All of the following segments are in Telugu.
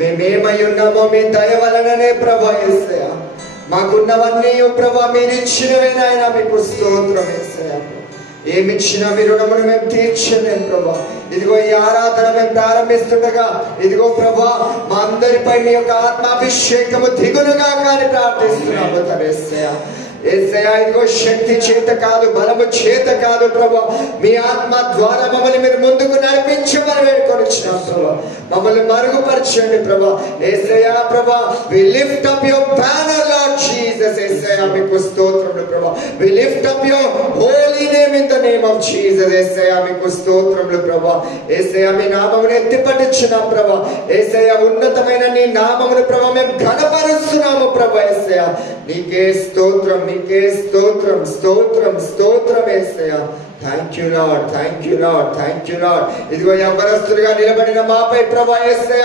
మేమేమై ఉన్నామో మీ దయ వలననే ప్రభా యేసయ్య. మాకున్నవన్నీ ప్రభా మీరు ఇచ్చినవే నాయన. మీకు స్తోత్రం యేసయ్య. ఏమిచ్చినా మీ రుణమును మేము తీర్చలేం ప్రభా. ఇదిగో ఈ ఆరాధన మేము ప్రారంభిస్తుండగా ఇదిగో ప్రభా మా అందరిపై మీ యొక్క ఆత్మాభిషేకము దిగునుగా కానీ ప్రార్థిస్తున్నాము యేసయ్య. యేసయ్య ఇదిగో శక్తి చేత కాదు, బలము చేత కాదు ప్రభా, మీ ఆత్మ ద్వారా మమ్మల్ని మీరు ముందుకు నడిపించమని వేడుకొనిచ్చినాం ప్రభా. మమ్మల్ని మరుగుపరచండి ప్రభా యేసయ్య. ప్రభా we lift up your banner Lord Jesus. యేసయ్య మీకు స్తోత్రములు ప్రభా. we lift up your holy name in the name of Jesus. యేసయ్య మీకు స్తోత్రములు ప్రభా. యేసయ్య మీ నామమును ఎత్తిపట్టుచున్నాం ప్రభా. యేసయ్య ఉన్నతమైన నీ నామమును ప్రభా మేము ఘనపరుస్తున్నాము ప్రభా. యేసయ్య నీకే స్తోత్రం, నీకే స్తోత్రం, స్తోత్రం, స్తోత్రం Yesayya. Thank you lord, thank you lord, thank you lord. ఇదిగో యవ్వనస్తులుగా నిలబడిన మాపై ప్రభా యేసయ్య,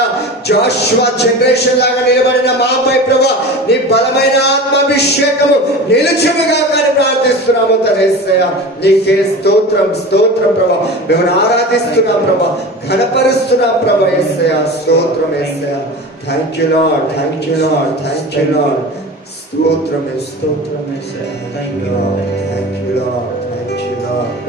జాషువా జనరేషన్ లాగా నిలబడిన మాపై ప్రభా నీ బలమైన ఆత్మాభిషేకము నిలుచునుగా కానీ ప్రార్థిస్తున్నాము యేసయ్య. నీకే స్తోత్రం, స్తోత్రం ప్రభా. మేము ఆరాధిస్తున్నాం ప్రభా, ఘనపరుస్తున్నాం ప్రభా యేసయ్య. స్తోత్రం Yesayya. Thank you lord, thank you lord, thank you lord. స్తోత్రం, స్తోత్రం Yesayya. Thank you lord, thank you lord, thank you lord.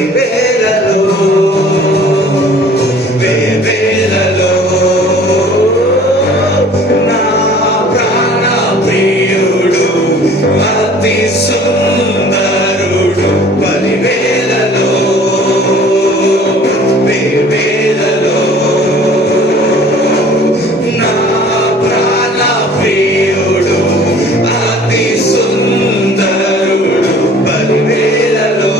పదివేలలో వేవేలలో నా ప్రాణ ప్రియుడు అతి సుందరుడు పదివేలలో వేవేలలో నా ప్రాణ ప్రియుడు అతి సుందరుడు పదివేలలో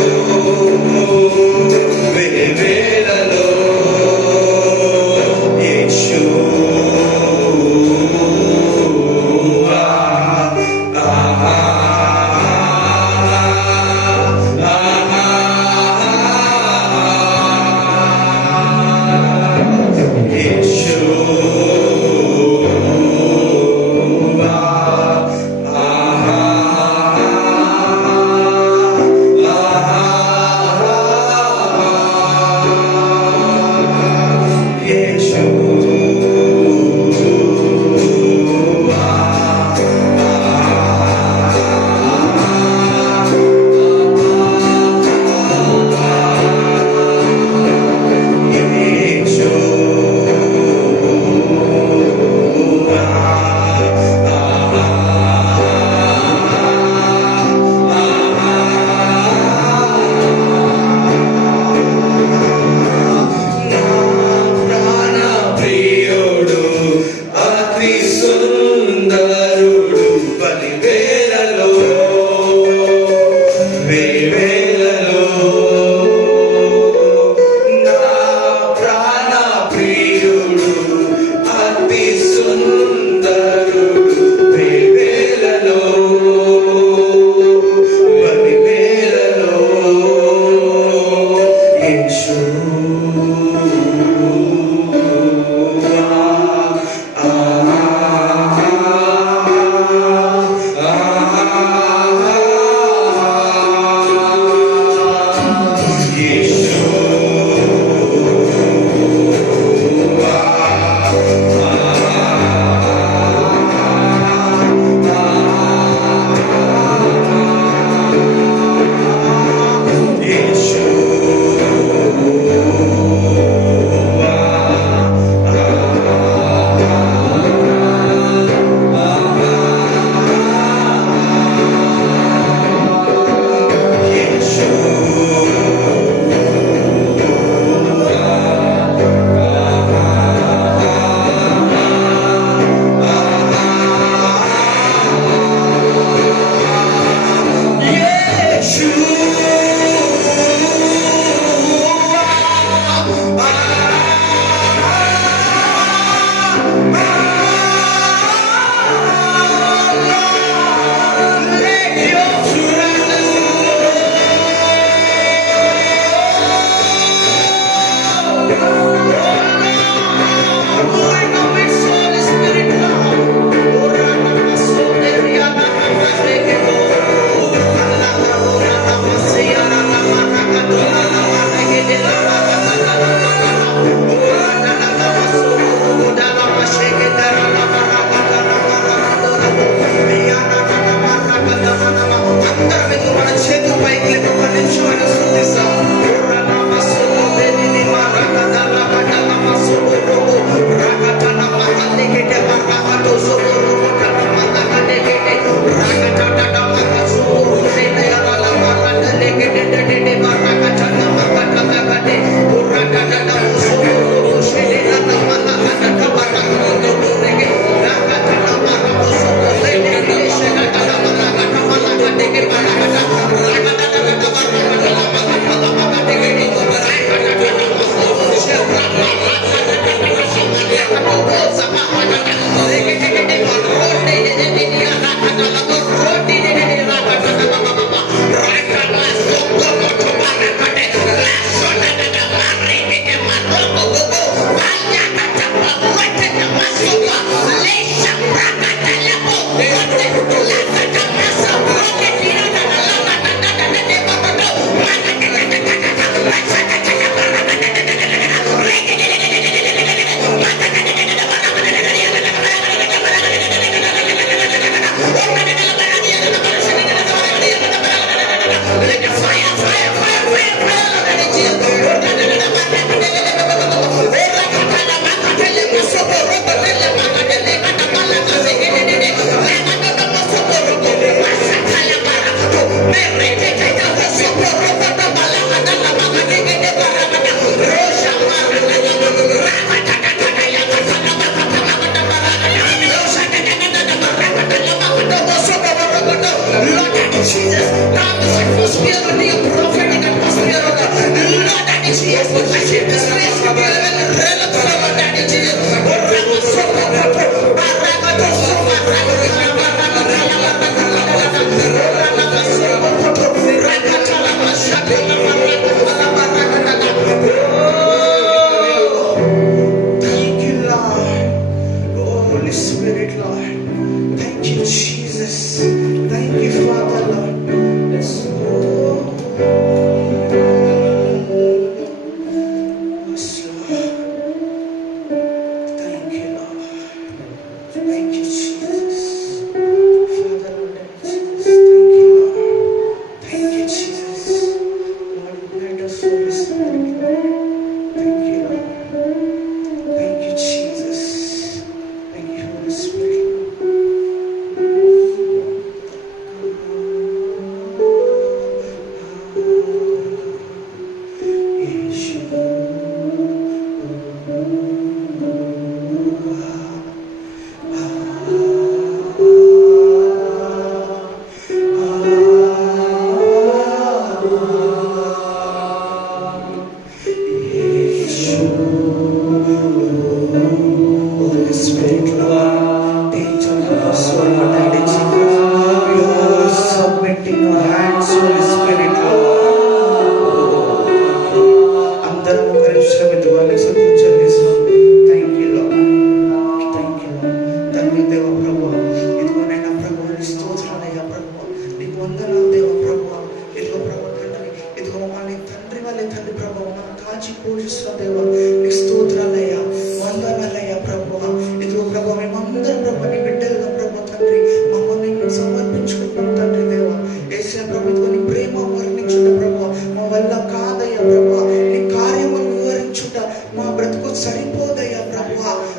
కాచి పూజిస్తున్న దేవా నీ స్తోత్రాలయ్యా, వందనాలయ్యా ప్రభువా. ఇదిగో ప్రభు మేమందరం ప్రభు నీ బిడ్డలుగా ప్రభు తండ్రి మమ్మల్ని మేము సమర్పించుకుంటున్నాం తండ్రి దేవా. యేసయ్య ప్రభు ఇదిగో నీ ప్రేమ వర్ణించుట ప్రభు మా వల్ల కాదయ్యా ప్రభు, నీ కార్యమును వివరించుట మా బ్రతుకు సరిపోదయ్యా ప్రభు.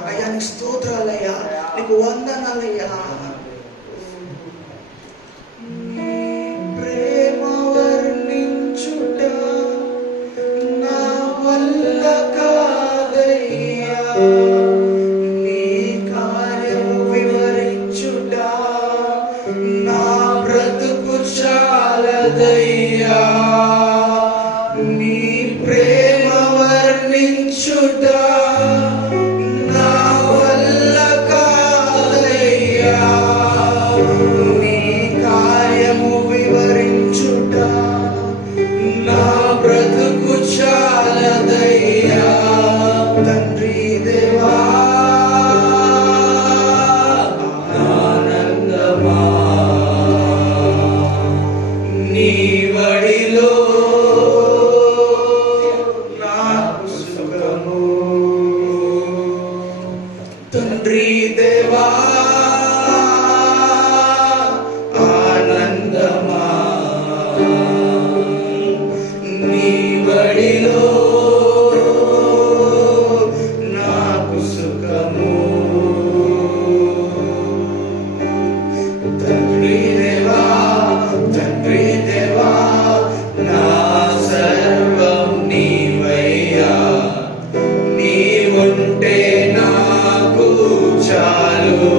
అయ్యా నీ స్తోత్రాలయ్యా, నీకు వందనాలయ్యా. ప్రేమ వర్ణించుట నా వల్ల కాదయ్యా, నీ కార్యము వివరించుట నా బ్రతుకు చాలదయ్యా. నీ ప్రేమ వర్ణించుట నా వల్ల కాదయ్యా, నీ కార్యము వివరించుట నా బ్రతుకు చాలదయ్యా. తండ్రి దేవా ఆనందమా నీ వడిలో నాకు సుఖము. తండ్రి దేవా ఆనందమా నీ వడిలో నాకు సుఖము. తండ్రి దేవా తండ్రి దేవా నా సర్వం నీవయ్యా, నీవుంటే నాకు చాలు.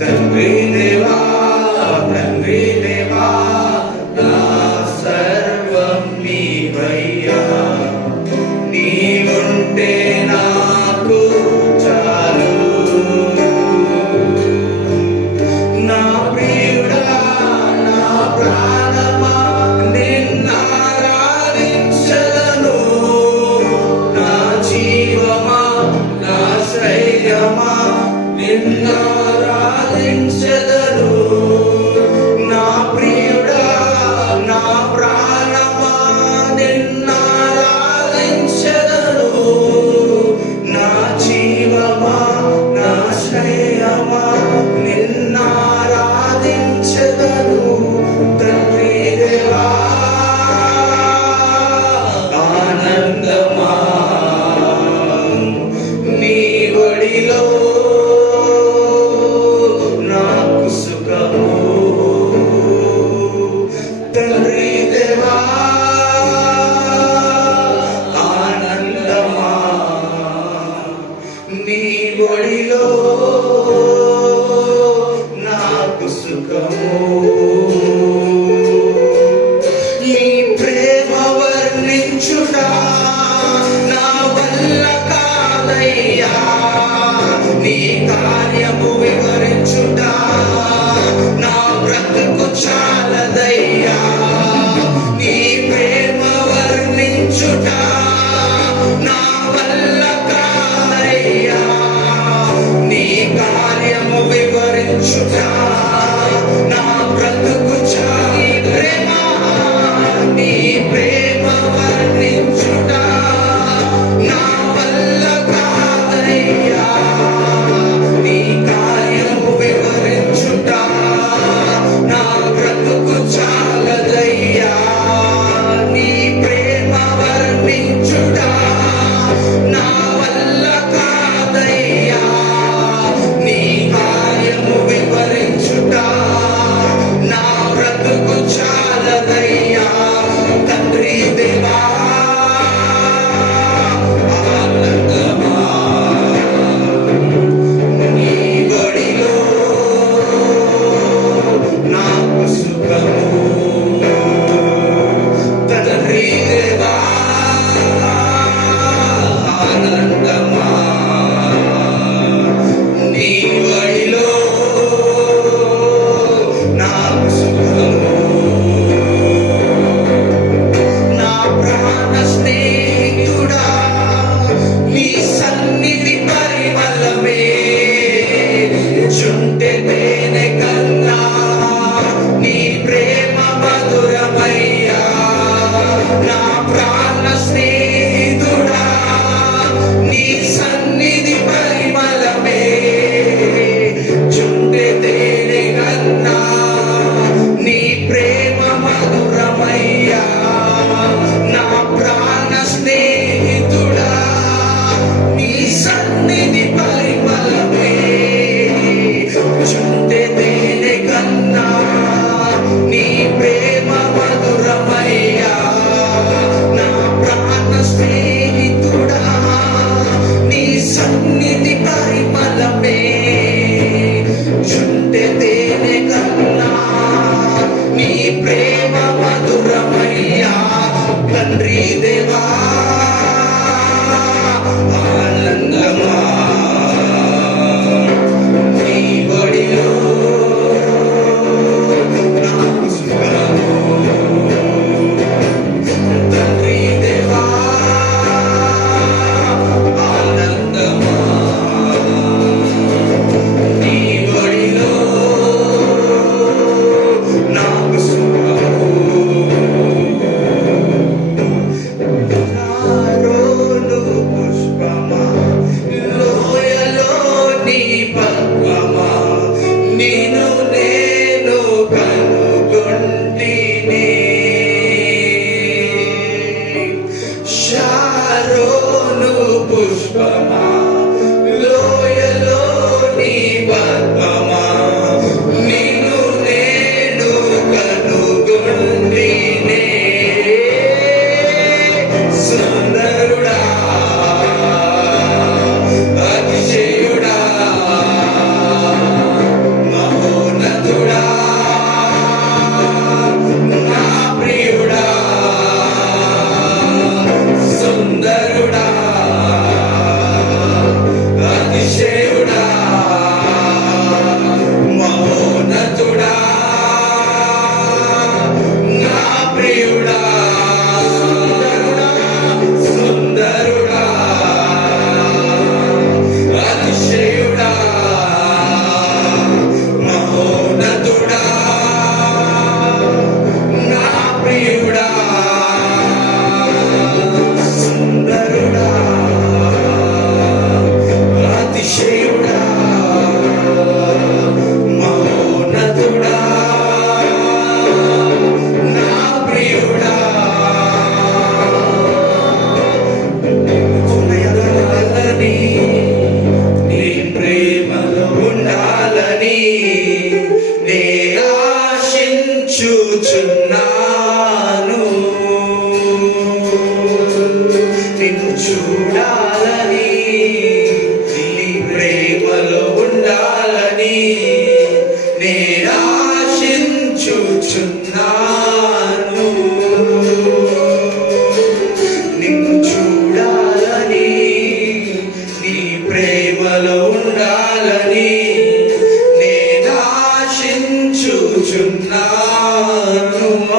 తండ్రి దేవా తండ్రి దేవా నా సర్వం నీవయ్యా, నీవుంటే నాకు చాలు. నా ప్రియుడా నా ప్రాణమా నిన్నారాధించదను, నా జీవమా నా శ్రేయమా నిన్నారాధించదను. నా ప్రియుడా నా ప్రాణమా నిన్నారాధించదను, నా జీవమా నా శ్రేయమా నిన్నారాధించదను. తండ్రి దేవా ఆనందమా నీ ఒడిలో నాకు సుఖము. తండ్రి దేవా ఆనందమా నీ ఒడిలో నాకు సుఖము. నీ ప్రేమ వర్ణించుట నా వల్ల కాదయ్యా, నీ కార్యము వివరించుట నా బ్రతుకు చాలదయ్యా. నీ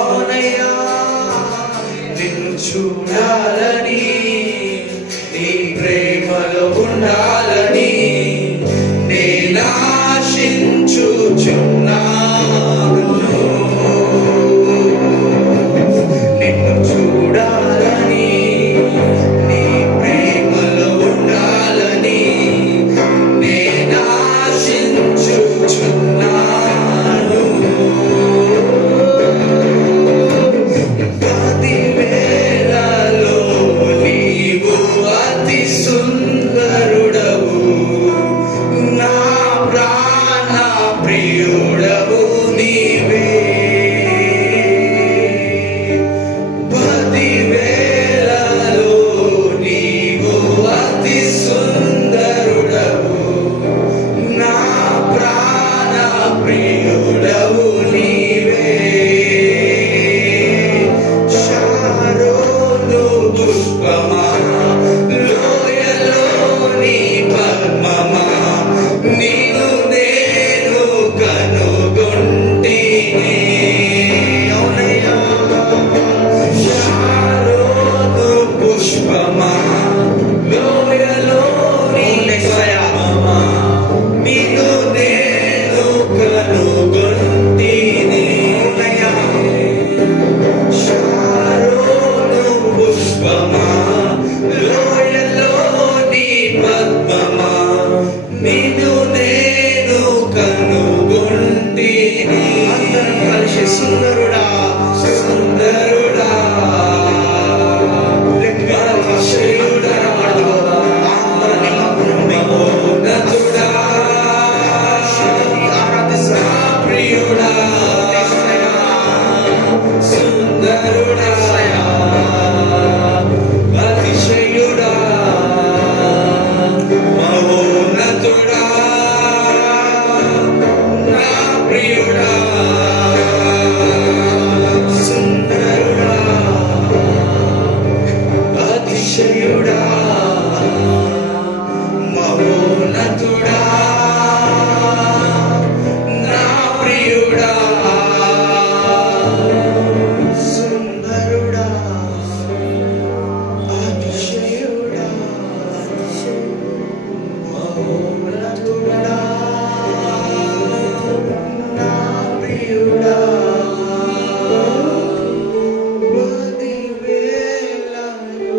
అవునయ్యా నిన్ను చూడాలని నీ ప్రేమలో ఉండాలని నేను ఆశించుచున్నాను నిన్ను చూడాలని నీ ప్రేమలో ఉండాలని నేను ఆశించుచున్నాను పదివేలలో నీవు అతి సుందరుడవు నా ప్రాణ ప్రియుడవు నీవే పదివేలలో నీవు అతి సుందరుడవు నా ప్రాణ ప్రియుడవు నీవే శారోను పుష్పమా లోయలోని పద్మమా నిన్ను నేను కనుగొంటిని అవునయ్యా శారోను పుష్పమా లోయలోని పద్మమా నిన్ను నేను కనుగొంటిని అవునయ్యా శారోను పుష్పమా లోయలోని పద్మమా నిన్ను నేను కనుగొంటిని అందరం కలిసి సుందరుడా సుందరుడా అతిశయుడా మహోన్నతుడా ప్రియుడా సుందరుడా అతిశయుడా మహోన్నతుడా నా ప్రియుడా సుందరుడా అతిశయుడా మహోన్నతుడా నా ప్రియుడా సుందరుడా అతిశయుడా మహోన్నతుడా నా ప్రియుడా పదివేలలో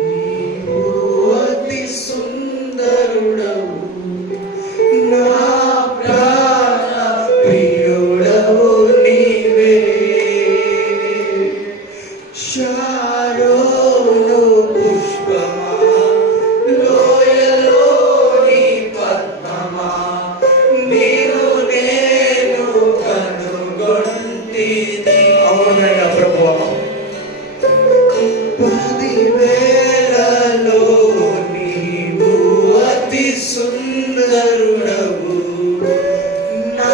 నీవు అతి సుందరుడవు నా ప్రాణ ప్రియుడవు నీవే శారోను పుష్పమా లోయలోని పద్మమా నేను కనుగొంటిని అవునయ్యా ప్రభువా పదివేలలో నీవు అతి సుందరుడవు నా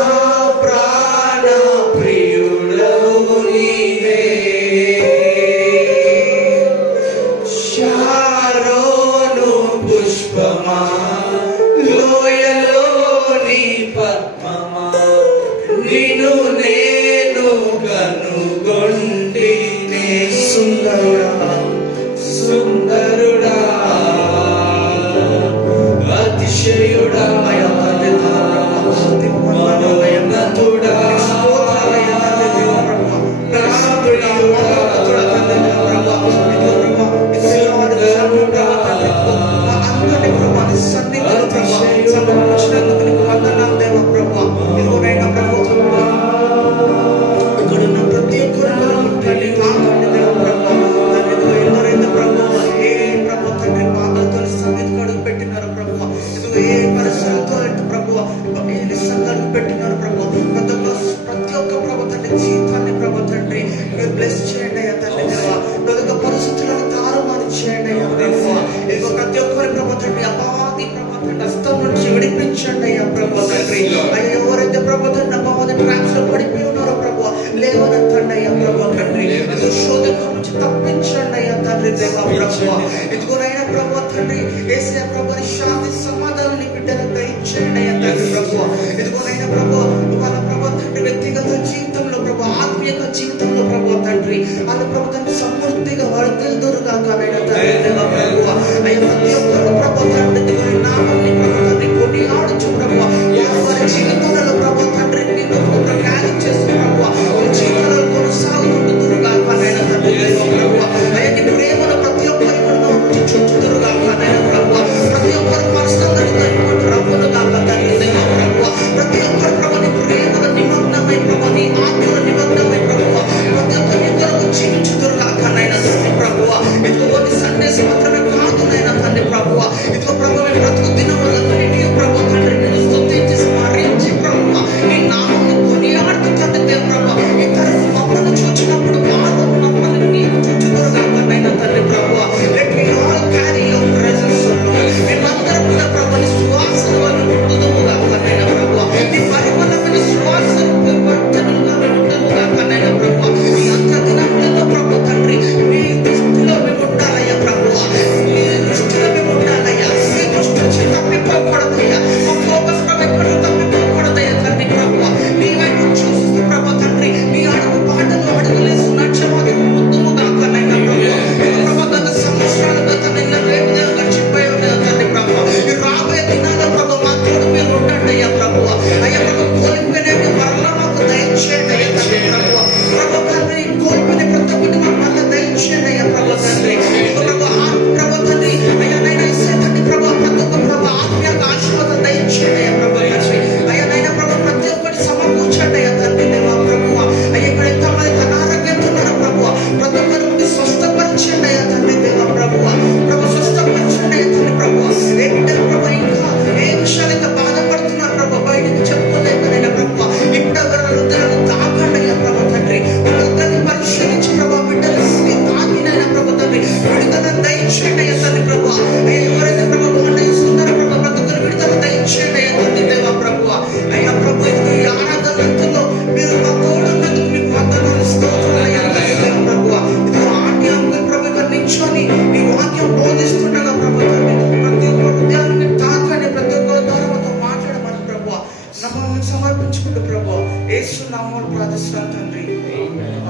ప్రాణ ప్రియుడవు నీవే శారోను పుష్పమా లోయలోని పద్మమా నిన్ను నేను కనుగొంటిని సుందరుడా సుందరుడా అతిశయుడా మహోన్నతుడా ప్రతి ఒక్క ప్రభు తండ్రి జీవితాన్ని ప్రభు తండ్రి మీరు బ్లెస్ చేయండి అయ్యా తండ్రి దేవా ప్రతి ఒక్క పరిస్థితులను తారుమారు చేయండి అయ్యా దేవా ఇదిగో ప్రతి ఒక్కరి ప్రభు తండ్రి అపవాది ప్రభు తండ్రి హస్తం నుంచి విడిపించండి అయ్యా ప్రభు తండ్రి అయ్యా ఎవరైతే ప్రభు తండ్రి అపవాది ట్రాప్స్ లో పడిపోయి ఉన్నారో ప్రభు లేవనెత్తండి అయ్యా ప్రభు తండ్రి ఇదిగో శోధన నుంచి తప్పించండి అయ్యా తండ్రి దేవా ప్రభు ఇదిగోనైనా ప్రభు తండ్రి యేసయ్య ప్రభుని శాంతి సమాధానం నీ బిడ్డలకు దయచేయండి అయ్యా తండ్రి ప్రభు ఇదిగోనైనా ప్రభు వాళ్ళ ప్రభు తండ్రి వ్యక్తిగత జీవితంలో ప్రభు ఆత్మీయ జీవితంలో ప్రభు తండ్రి అది ప్రభు తండ్రి సమృద్ధిగా వర్ధిల్లుదురుగాక నాయన తండ్రి దేవా ప్రభువా అయ్యా ప్రతి ఒక్కరు ప్రభు తండ్రి దేవుని నామాన్ని ప్రభు తండ్రి కొనియాడుచు ప్రభువా వారి జీవితాలలో ప్రభు తండ్రి నిన్ను ప్రయాణం చేస్తూ ప్రభువా వారి జీవితాలలో కొనసాగుతుందురుగాక నాయన తండ్రి దేవా ప్రభువా అయ్యా నీ ప్రేమను ప్రతి ఒక్కరిలో చుట్టుదురుగాక నాయన ప్రభువా ప్రతి ఒక్కరు పరిస్థితుల్లో రవ్వులుగాక తండ్రి దేవా ప్రభువా ప్రతి ఒక్కరు ప్రభు నీ ప్రేమలో నిమగ్నమై ప్రభు నీ ఆత్మలో నిమగ్నమై ప్రభువా ప్రతి ఒక్కరు నీ కొరకు జీవించుదురుగాక నాయన తండ్రి ప్రభువా ఇదిగో నీ సందేశ మాత్రమే కాదు నాయన తండ్రి ప్రభువా ఇదిగో ప్రభు మీ బ్రతుకు దినములన్నిటి ప్రభు తండ్రి నిన్ను స్తుతించి స్మరించి ప్రభువా నీ నామమును కొనియాడుతూ తండ్రి దేవా ప్రభువా ఇతరులు మమ్మల్ని చూచినప్పుడు వారు మమ్మల్ని నీకు చూచుదురుగాక నాయన తండ్రి ప్రభువా let me all carry your presence మేమందరం కూడా ప్రభు నీ సువాసన వల్ల ఉండుదుముగాక నాయన ప్రభువా నీ పరిమళమైన సువాసన వర్ధనలుగా మేము ఉండుదుముగాక నాయన ప్రభువా ఈ అంత్య దినములలో ప్రభు తండ్రి నీ దృష్టిలో మేము ఉండాలయ్యా ప్రభువా నీ దృష్టిలో మేము ఉండాలయ్యా నీ దృష్టి నుంచి తప్పిపోకూడదయ్యా మా ఫోకస్ ప్రభు ఎక్కడ తప్పిపోకూడదయ్యా తండ్రి ప్రభువా నీ వైపు చూస్తూ ప్రభు తండ్రి నీ అడుగు పాటలు అడుగులేసి నచ్చమని ముందుముగాక నాయన ప్రభువా ప్రభు గత సంవత్సరాలుగా తండ్రి వేగంగా గడిచిపోయి ఉన్నది తండ్రి ప్రభువా ఈ రాబోయే దినాల్లో ప్రభు మా తోడు మీరు ఉండండి అయ్యా ప్రభువా అయ్యా ప్రభు కోల్పోయిన వరల మాకు దయచేయండి అయ్యా తండ్రి ప్రభువా ప్రభు తండ్రి కోల్పోయిన ప్రతి ఒక్కటి మాకు మళ్ళీ దయచేయండి అయ్యా ప్రభు తండ్రి ప్రభు తండ్రి అయ్యా నైనా ఇస్తే తండ్రి ప్రభు ప్రతి ఒక్క ప్రభు ఆత్మీయ ఆశీర్వాదం దయచేయండి అయ్యా ప్రభు తండ్రి అయ్యా నైనా ప్రభు ప్రతి ఒక్కటి సమకూర్చండి అయ్యా తండ్రి దేవా ప్రభువా అయ్యా ఇక్కడ ఎంతమంది అనారోగ్యంతో ఉన్నారు ప్రభువా ప్రతి ఒక్కరికి స్వస్థపరచండి అయ్యా తండ్రి దేవా ప్రభువా ప్రభు స్వస్థపరచండి అయ్యా తండ్రి ప్రభువా ఏంటంటే ప్రభు ఇంకా ఏ విషయాలు ఇంకా బాధపడుతున్నారు ప్రభు బయటకు చెప్పుకోలేకనైనా ప్రభువా ఇప్పుడు ఎవరు హృదయాలను తాకండి అయ్యా ప్రభు తండ్రి హృదయాన్ని పరిశీలించి ప్రభు బిడ్డలు తాకినైనా ప్రభు తండ్రి విడుదల దయచేయండి అయ్యా తండ్రి ప్రభువా అయ్యా ఎవరైతే ప్రభు బాగుంటున్నారో ప్రభు ప్రతి ఒక్కరు విడుదల దయచేయండి అయ్యా తండ్రి దేవా ప్రభువా అయ్యా ప్రభు ఈ ఆరాధనలో మీరు మా తోడున్నందుకు మీకు వందనాలు స్తోత్రాలు అయ్యా తండ్రి దేవా ప్రభువా ఇదిగో ఆజ్ఞ అంకుల్ ప్రభు ఇక్కడ నిల్చొని మీ వాక్యం బోధిస్తుండగా ప్రభు తండ్రి ప్రతి ఒక్క హృదయాన్ని మీరు తాకండి ప్రతి ఒక్క ద్వారా మాతో మాట్లాడమని ప్రభువా నమ్మకం సమర్పించుకుంటూ ప్రభువా యేసు నామములో ప్రార్థిస్తున్నాను తండ్రి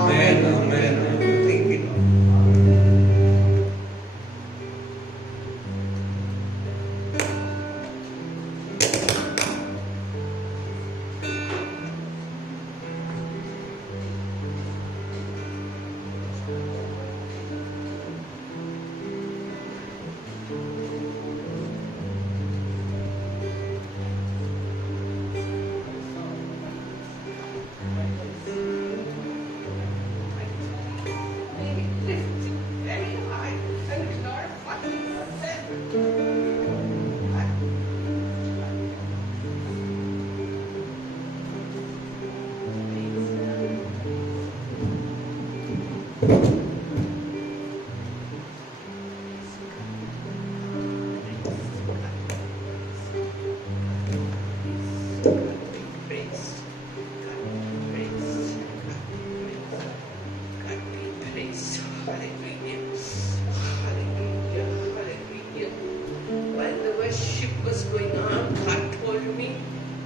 amen amen thank you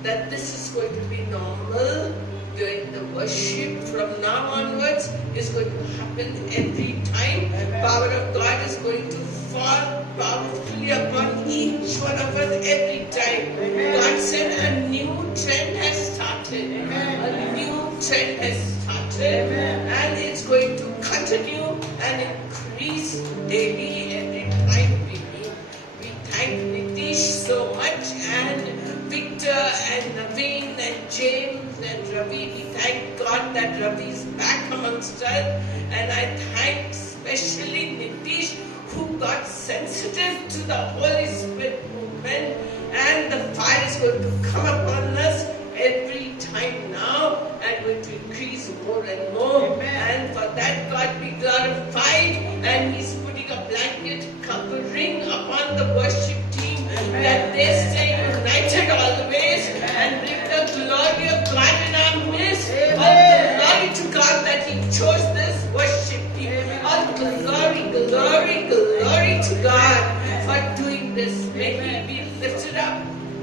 That this is going to be normal during the worship from now onwards is going to happen every time. Power of God is going to fall powerfully upon each one of us every time. God said a new trend has started. A new trend has started and it's going to continue and increase daily every time we meet. We thank Nitish so much and Victor and Naveen and James and Ravi. We thank God that Ravi is back amongst us. And I thank especially Nitish who got sensitive to the Holy Spirit movement. And the fire is going to come upon us every time now and going to increase more and more. And for that God be glorified. And He's putting a blanket covering upon the worship team that they stay united always and bring the glory of God in our midst. All glory to God that He chose this worship team. All glory, glory, glory to God for doing this. May He be lifted up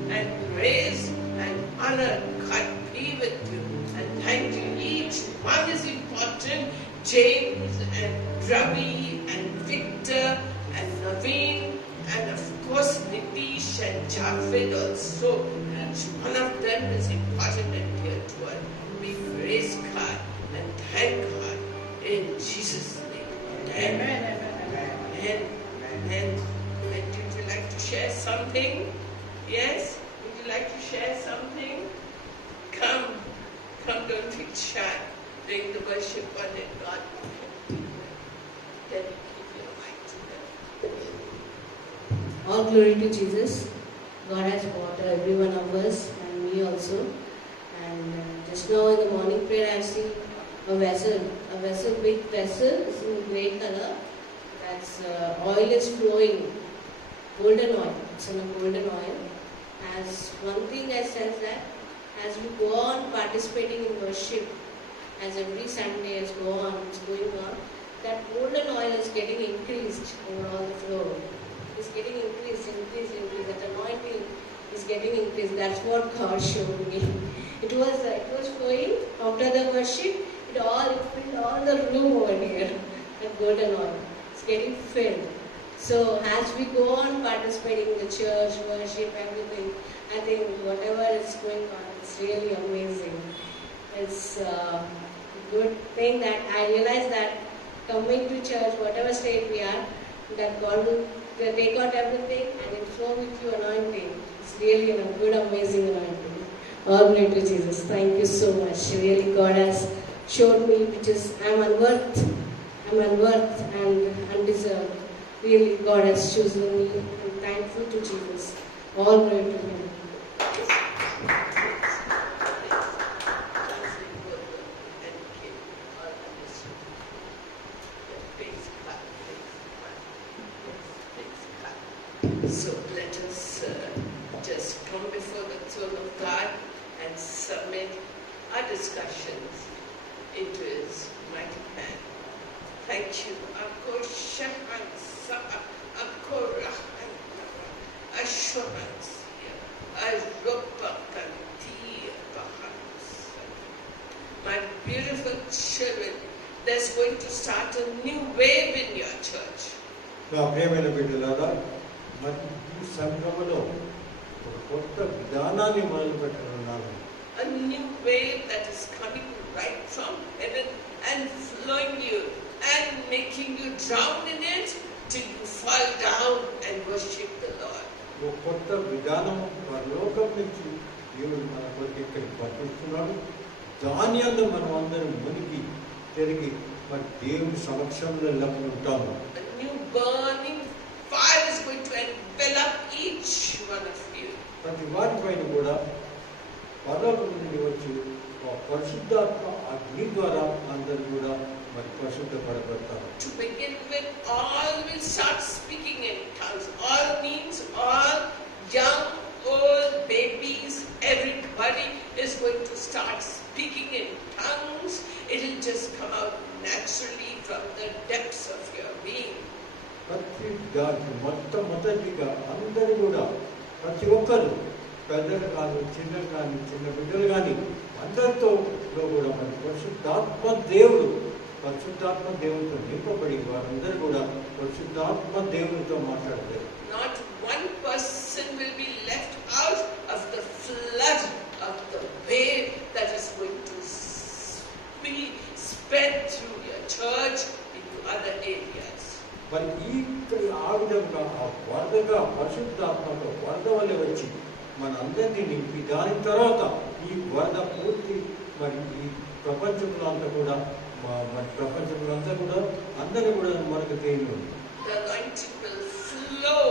and praised and honored. God be with you. And thank you. Each one is important. James and Ravi and Victor and Naveen and of course Nitish and Javed also. Each one of them is important and dear to us. We praise God and thank God in Jesus' name. Amen. Amen. And would you like to share something? Yes? Would you like to share something? Come, don't be shy. Bring the worship on it, God. Then keep your mind to them. All glory to Jesus. God has brought every one of us and me also. And just now in the morning prayer I have seen a vessel, big vessel, it's in grey color. That's oil is flowing, golden oil. It's in a golden oil. As one thing I sense that as we go on participating in worship, as every Sunday is going on, that golden oil is getting increased over all the floor. It's getting increased. That anointing is getting increased. That's what God showed me. It was flowing after the worship. It filled all the room over here. That golden oil. It's getting filled. So as we go on participating in the church, worship, everything, I think whatever is going on, it's really amazing. It's a good thing that I realize that coming to church, whatever state we are, that God will take out everything and it flow with you anointing. It's really a good, amazing anointing. All glory to Jesus. Thank you so much. Really, God has showed me, which is I'm unworthed and undeserved. Really, God has chosen me. I'm thankful to Jesus. All glory to Him. So let us just come before the throne of God and submit our discussions into His mighty hand. Thank you. Assurance. My beautiful children, there's going to start a new wave in your church. నా ప్రియమైన బిడ్డలారా, మరి ఈ సంఘములో ఒక కొత్త విధానాన్ని మొదలు పెట్టనున్నాను. A new wave that is coming right from heaven and flowing you and making you drown in it till you fall down and worship the Lord. ఒక కొత్త విధానం పరలోకం నుంచి దేవుడు మన కొరకు ఇక్కడికి పంపిస్తున్నాడు. దాని అందు మనం అందరం మునిగి తిరిగి మరి దేవుని సమక్షంలో ఉంటాము. A new burning fire is going to envelop each one of you. ప్రతి వారి పైన కూడా పరలోకం నుండి వచ్చి పరిశుద్ధాత్మ అగ్ని ద్వారా అందరూ కూడా మరి పరిశుద్ధపడబడతారు. To begin with, all will start speaking in tongues. All means all, young, old, babies, everybody is going to start speaking in tongues. It will just come out naturally from the depths of your being. ప్రతి దాంట్లో మొట్టమొదటిగా అందరూ కూడా ప్రతి ఒక్కరు పెద్దలు కానీ చిన్న బిడ్డలు కానీ అందరితో కూడా మన పరిశుద్ధాత్మ దేవుడితో నింపబడి వారందరూ కూడా పరిశుద్ధాత్మ దేవుడితో మాట్లాడతారు. Not one person will be left out of the flood of the wave that is going to be spread through your church into other areas. మరి ఆ విధంగా ఆ వరదగా పరిశుద్ధాత్మతో వరద వల్లే వచ్చి మన అందరినీ నింపి దాని తర్వాత ఈ వరద పూర్తి మరి ఈ ప్రపంచంలో అంతా కూడా అందరూ కూడా మనకు తెలియదు. The anointing will flow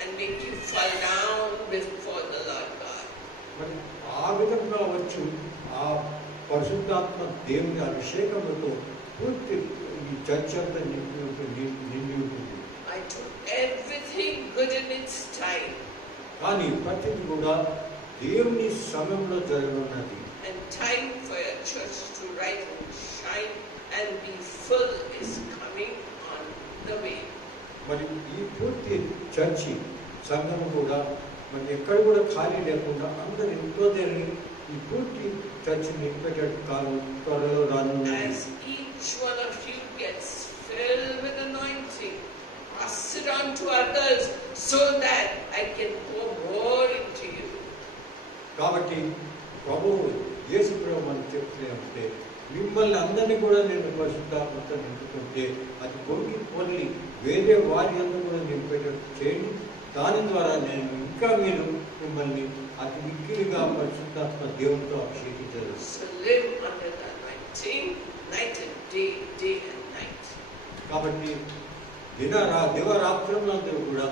and make you fall down before the Lord God. మరి ఆ విధంగా వచ్చు ఆ పరిశుద్ధాత్మ దేవుని అభిషేకముతో పూర్తి ఈ చర్చ అంతా నిండి ఉంటుంది. I told everything good in its time. కానీ ప్రతిది కూడా దేవుని సమయంలో జరగనున్నది. And time for your church to rise and shine and be full is coming on the way. మరి ఈ పూర్తి చర్చి సంఘము కూడా మరి ఎక్కడ కూడా ఖాళీ లేకుండా అందరు ఎంతో దేని ఈ పూర్తి చర్చి నింపేటట్టు కాలం త్వరలో రానున్నది. As each one of you pass it on to others so that I can pour more into you. కాబట్టి ప్రభువు యేసు ప్రభు మనకు చెప్తే మిమ్మల్ని అందరినీ కూడా నేను పరిశుద్ధాత్మతో నింపుతుంటే అది పొంగి వేరే వారి అందరూ కూడా నింపేటట్టు చేయండి. దాని ద్వారా నేను ఇంకా మీరు మిమ్మల్ని అతి మిక్కిలిగా పరిశుద్ధాత్మ దేవునితో అభిషేకించదు. So live under the anointing night and day, day and night. కాబట్టి దివరాత్రులందరూ కూడా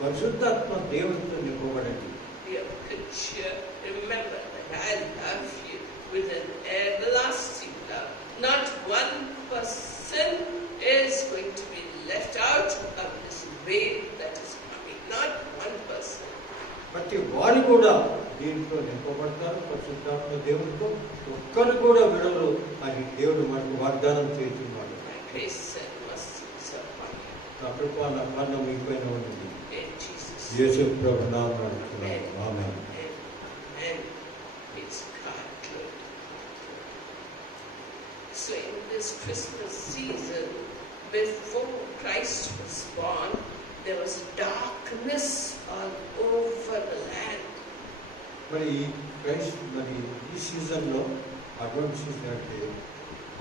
పరిశుద్ధాత్మ దేవునితో నింపబడండి. Dear picture, remember that I love you with an everlasting love. Not one person is going to be left out of this wave that is coming. Not one person. ప్రతి వారు కూడా దీంతో నింపబడతారు పరిశుద్ధాత్మ దేవునితో. ఒక్కరు కూడా విడవరు అని దేవుడు మనకు వాగ్దానం చేస్తున్నాడు. My grace and mercy is upon you. నా కృప నా కన్ను మీ పైన ఉంది. In Jesus' name. యేసు ప్రభు నామమున ఆమేన్. And it's God good. So in this Christmas season, before Christ was born, there was darkness all over the land. మరి ఈ సీజన్లో అటువంటి సీజన్ అంటే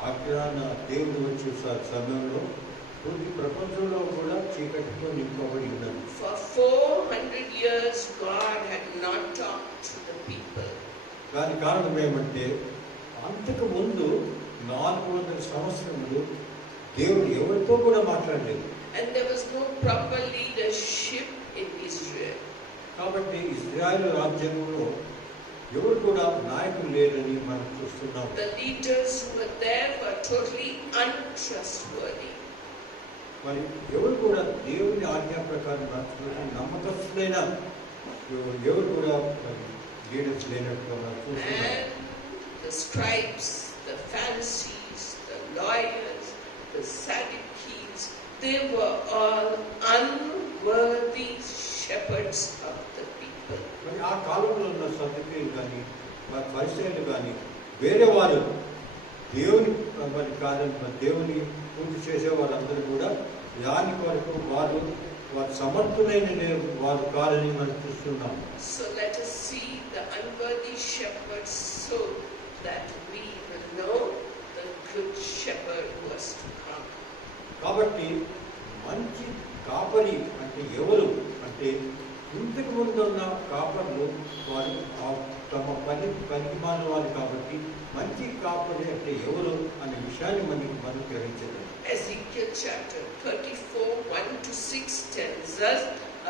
ఆజ్ఞాన దేవుడు వచ్చే సమయంలో పూర్తి ప్రపంచంలో కూడా చీకటితో నింపబడి ఉన్నది. For 400 years, God had not talked to the people. దాని కారణం ఏమంటే అంతకు ముందు 400 సంవత్సరములు దేవుడు ఎవరితో కూడా మాట్లాడలేదు. And there was no proper leadership in Israel. కాబట్టి ఇశ్రాయేలు రాజ్యంలో ఎవరు కూడా నాయకులు లేరని మనం చూస్తున్నాం. The leaders who were there were totally untrustworthy. మరి ఎవరు కూడా దేవుని ఆజ్ఞా ప్రకారం నడుచుకుని నమ్మకస్తులైన ఎవరు కూడా లీడర్స్ లేనట్టుగా మనం చూస్తున్నాం. And the scribes, the Pharisees, the lawyers, the Sadducees, they were all unworthy shepherds of the people. మరి ఆ కాలంలో ఉన్న సదుకేయులు కానీ పరిచయాలు కానీ వేరే వారు దేవుని మరి కార్యం దేవుని పూర్తి చేసే వాళ్ళందరూ కూడా దాని కొరకు వారు సమర్థులైన వారు కాదని మనం చూస్తున్నాం. So let us see the unworthy shepherds so that we will know the good shepherd who was to come. కాబట్టి మంచి కాపరి అంటే ఎవరు అంటే ఇంతకు ముందు ఉన్న కాపర్లు వారు తమ పనికి మానవాళ్ళు కాబట్టి మంచి కాపరి అంటే ఎవరు అనే విషయాన్ని మనం గ్రహించలేదు. Ezekiel chapter 34, 1-6 tells us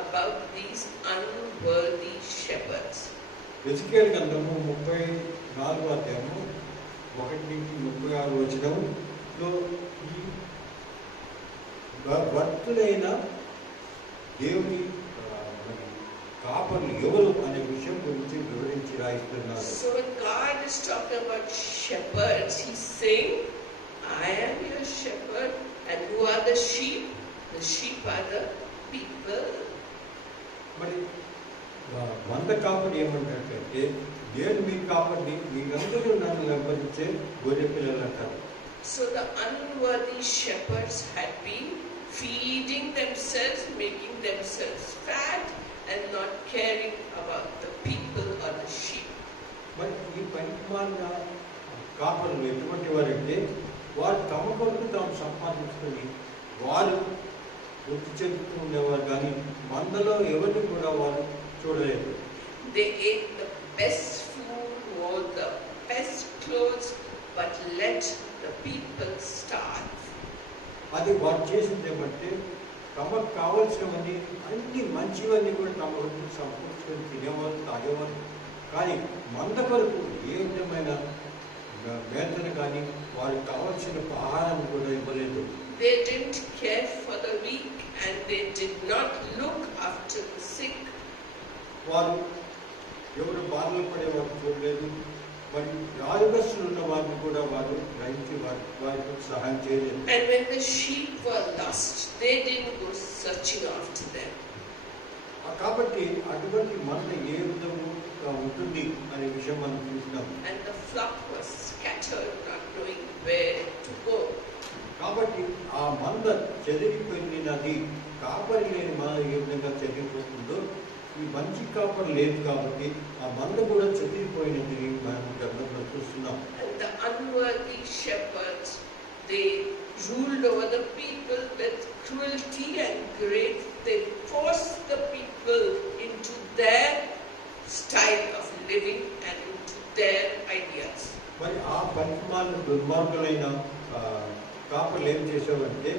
about these unworthy shepherds. ఎజికేలు గ్రంథము 34వ అధ్యాయము 1-36 వచనంలో ఈ భక్తులైన దేవుని కాపర్లు ఎవరు అనే విషయం గురించి వివరించి రాయిస్తున్నారు. So when God is talking about shepherds, He's saying, I am your shepherd, and who are the sheep? The sheep are the people. మరి వంద కాపరి ఏమంటారంటే నేను మీ కాపరిని మీరందరూ నన్ను వెంబడించే గొర్రె పిల్లలు అంటారు. So the unworthy shepherds had been feeding themselves, making themselves fat, and not caring about the people or the sheep. మరి ఈ పనికిమాలిన కాపరులు ఎటువంటి వారంటే వారు తమ కొరకు తాము సంపాదించుకొని వారు వృద్ధి చెందుతూ ఉండేవారు కానీ మందలో ఎవరిని కూడా వారు చూడలేదు. They ate the best food, wore the best clothes, but let the people starve. అది వారు చేసింది ఏమంటే తమకు కావలసినవన్నీ అన్ని మంచివన్నీ కూడా తమ వరకు సమకూర్చుకొని తినేవారు తాగేవారు కానీ మంద కొరకు ఏ విధమైన మేతను కానీ వారికి కావలసిన ఆహారాన్ని కూడా ఇవ్వలేదు. They didn't care for the weak and they did not look after the sick. వారు ఎవరు బాధలు పడేవారు చూడలేదు. మరి వ్యాధిగ్రస్తులు ఉన్న వారిని కూడా వారు గ్రహించి వారికి సహాయం చేయలేదు. And when the sheep were lost, they didn't go searching after them. కాబట్టి అటువంటి మంద ఏ విధంగా ఉంటుంది అనే విషయం మనం చూసినాం. And the flock was scattered, not knowing where to go. కాబట్టి ఆ మంద చెదిరిపోయినది, కాపరి లేని మన ఏ విధంగా చెదిరిపోతుందో ఈ మంచి కాపరి లేదు కాబట్టి ఆ మంద కూడా చెదిరిపోయినది మనం గ్రంథంలో చూస్తున్నాం. And the unworthy shepherds, they ruled over the people with cruelty and greed. They forced the people into their style of living and into their ideas. మరి ఆ పరిమాణ దుర్మార్గులైన కాపర్లు ఏం చేసేవారంటే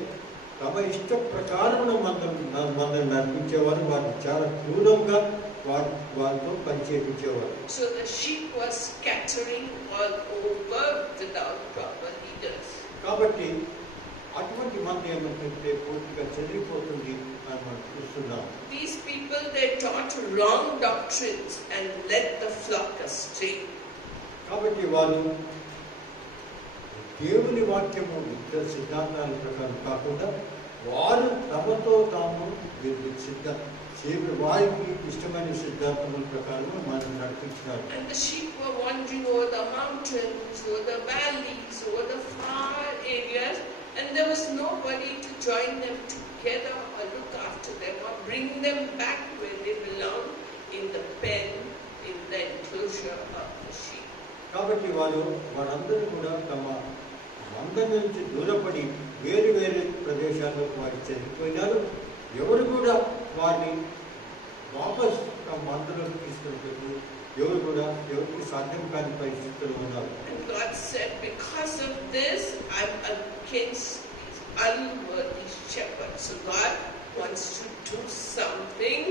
తమ ఇష్ట ప్రకారమున మందను నడిపించేవారు. వారు చాలా క్రూరంగా వారితో పనిచేయించేవారు. So the sheep was scattering all over without proper leaders. కాబట్టి అటువంటి మంది ఏమంటే పూర్తిగా చెదిరిపోతుంది అని మనం చూస్తున్నాం. These people, they taught wrong doctrines and led the flock astray. కాబట్టి వారు దేవుని వాక్యము ఇతర సిద్ధాంతాల ప్రకారం కాకుండా వారు తమతో తాము వారికి ఇష్టమైన సిద్ధాంతముల ప్రకారం మనం నడిపించినారు. And the sheep were wandering over the mountains, over the valleys, over the far areas, and there was nobody to join them together or look after them or bring them back where they belong, in the pen, in the enclosure of the sheep. కాబట్టి వారందరూ కూడా తమ మంద నుంచి దూరపడి వేరు వేరు ప్రదేశాల్లో వారు చెందిపోయినారు. ఎవరు కూడా వారిని వాపస్ తమ మందలోకి తీసుకెళ్ళిపోయి ఎవరికి సాధ్యం కాని పరిస్థితులు ఉన్నారు. And God said, because of this, I'm against these unworthy shepherds. So God wants to do something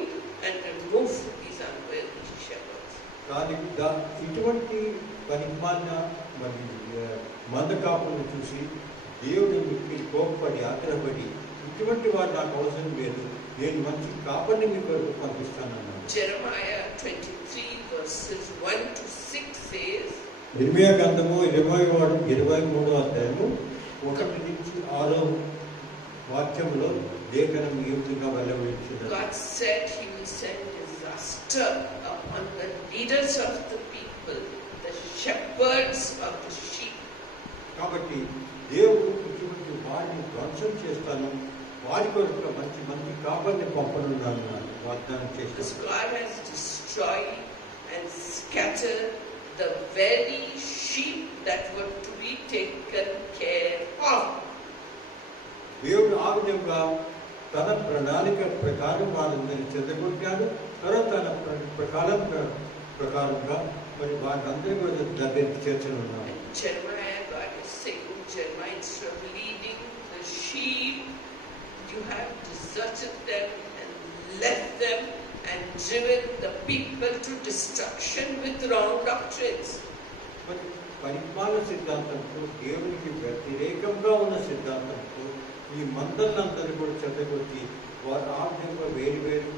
and remove these unworthy shepherds. కానీ ఇటువంటి పరిమాణ మరి మంద కాపులను చూసి దేవుడు మీకు కోపపడి ఆగ్రహపడి ఇటువంటి వారు నాకు అవసరం లేదు, నేను మంచి కాపరిని మీ కొరకు పంపిస్తానన్నాను. Jeremiah 23 verses 1 to 6 says, ఇర్మియా గ్రంథము 23వ అధ్యాయము 1 నుంచి 6వ వాక్యంలో లేఖనం ఈ విధంగా వెల్లడించింది. God said He will send disaster upon the leaders of the people, the shepherds of the sheep. కాబట్టి దేవుడు ఇటువంటి వారిని ధ్వంసం చేస్తాను, వారి కొరకు మంచి కాపరిని పంపనున్నాను వాగ్దానం Because చేస్తాను. God has destroyed and scattered the very sheep that were to be taken care of. దేవుడు ఆ విధంగా తన ప్రణాళిక ప్రకారం వారందరినీ చెదగొట్టాడు. తర్వాత తన ప్రకారంగా మరి వారందరూ కూడా దగ్గరికి చేర్చనున్నాడు. Jeremiah, God is saying, Jeremiah, instead of leading the sheep, you have deserted them and left them and driven the people to destruction with wrong doctrines. మరి పరిపాలన సిద్ధాంతంతో దేవునికి వ్యతిరేకంగా ఉన్న సిద్ధాంతంతో ఈ మందలందరూ కూడా చెదగొట్టి వారు ఆ విధంగా వేరు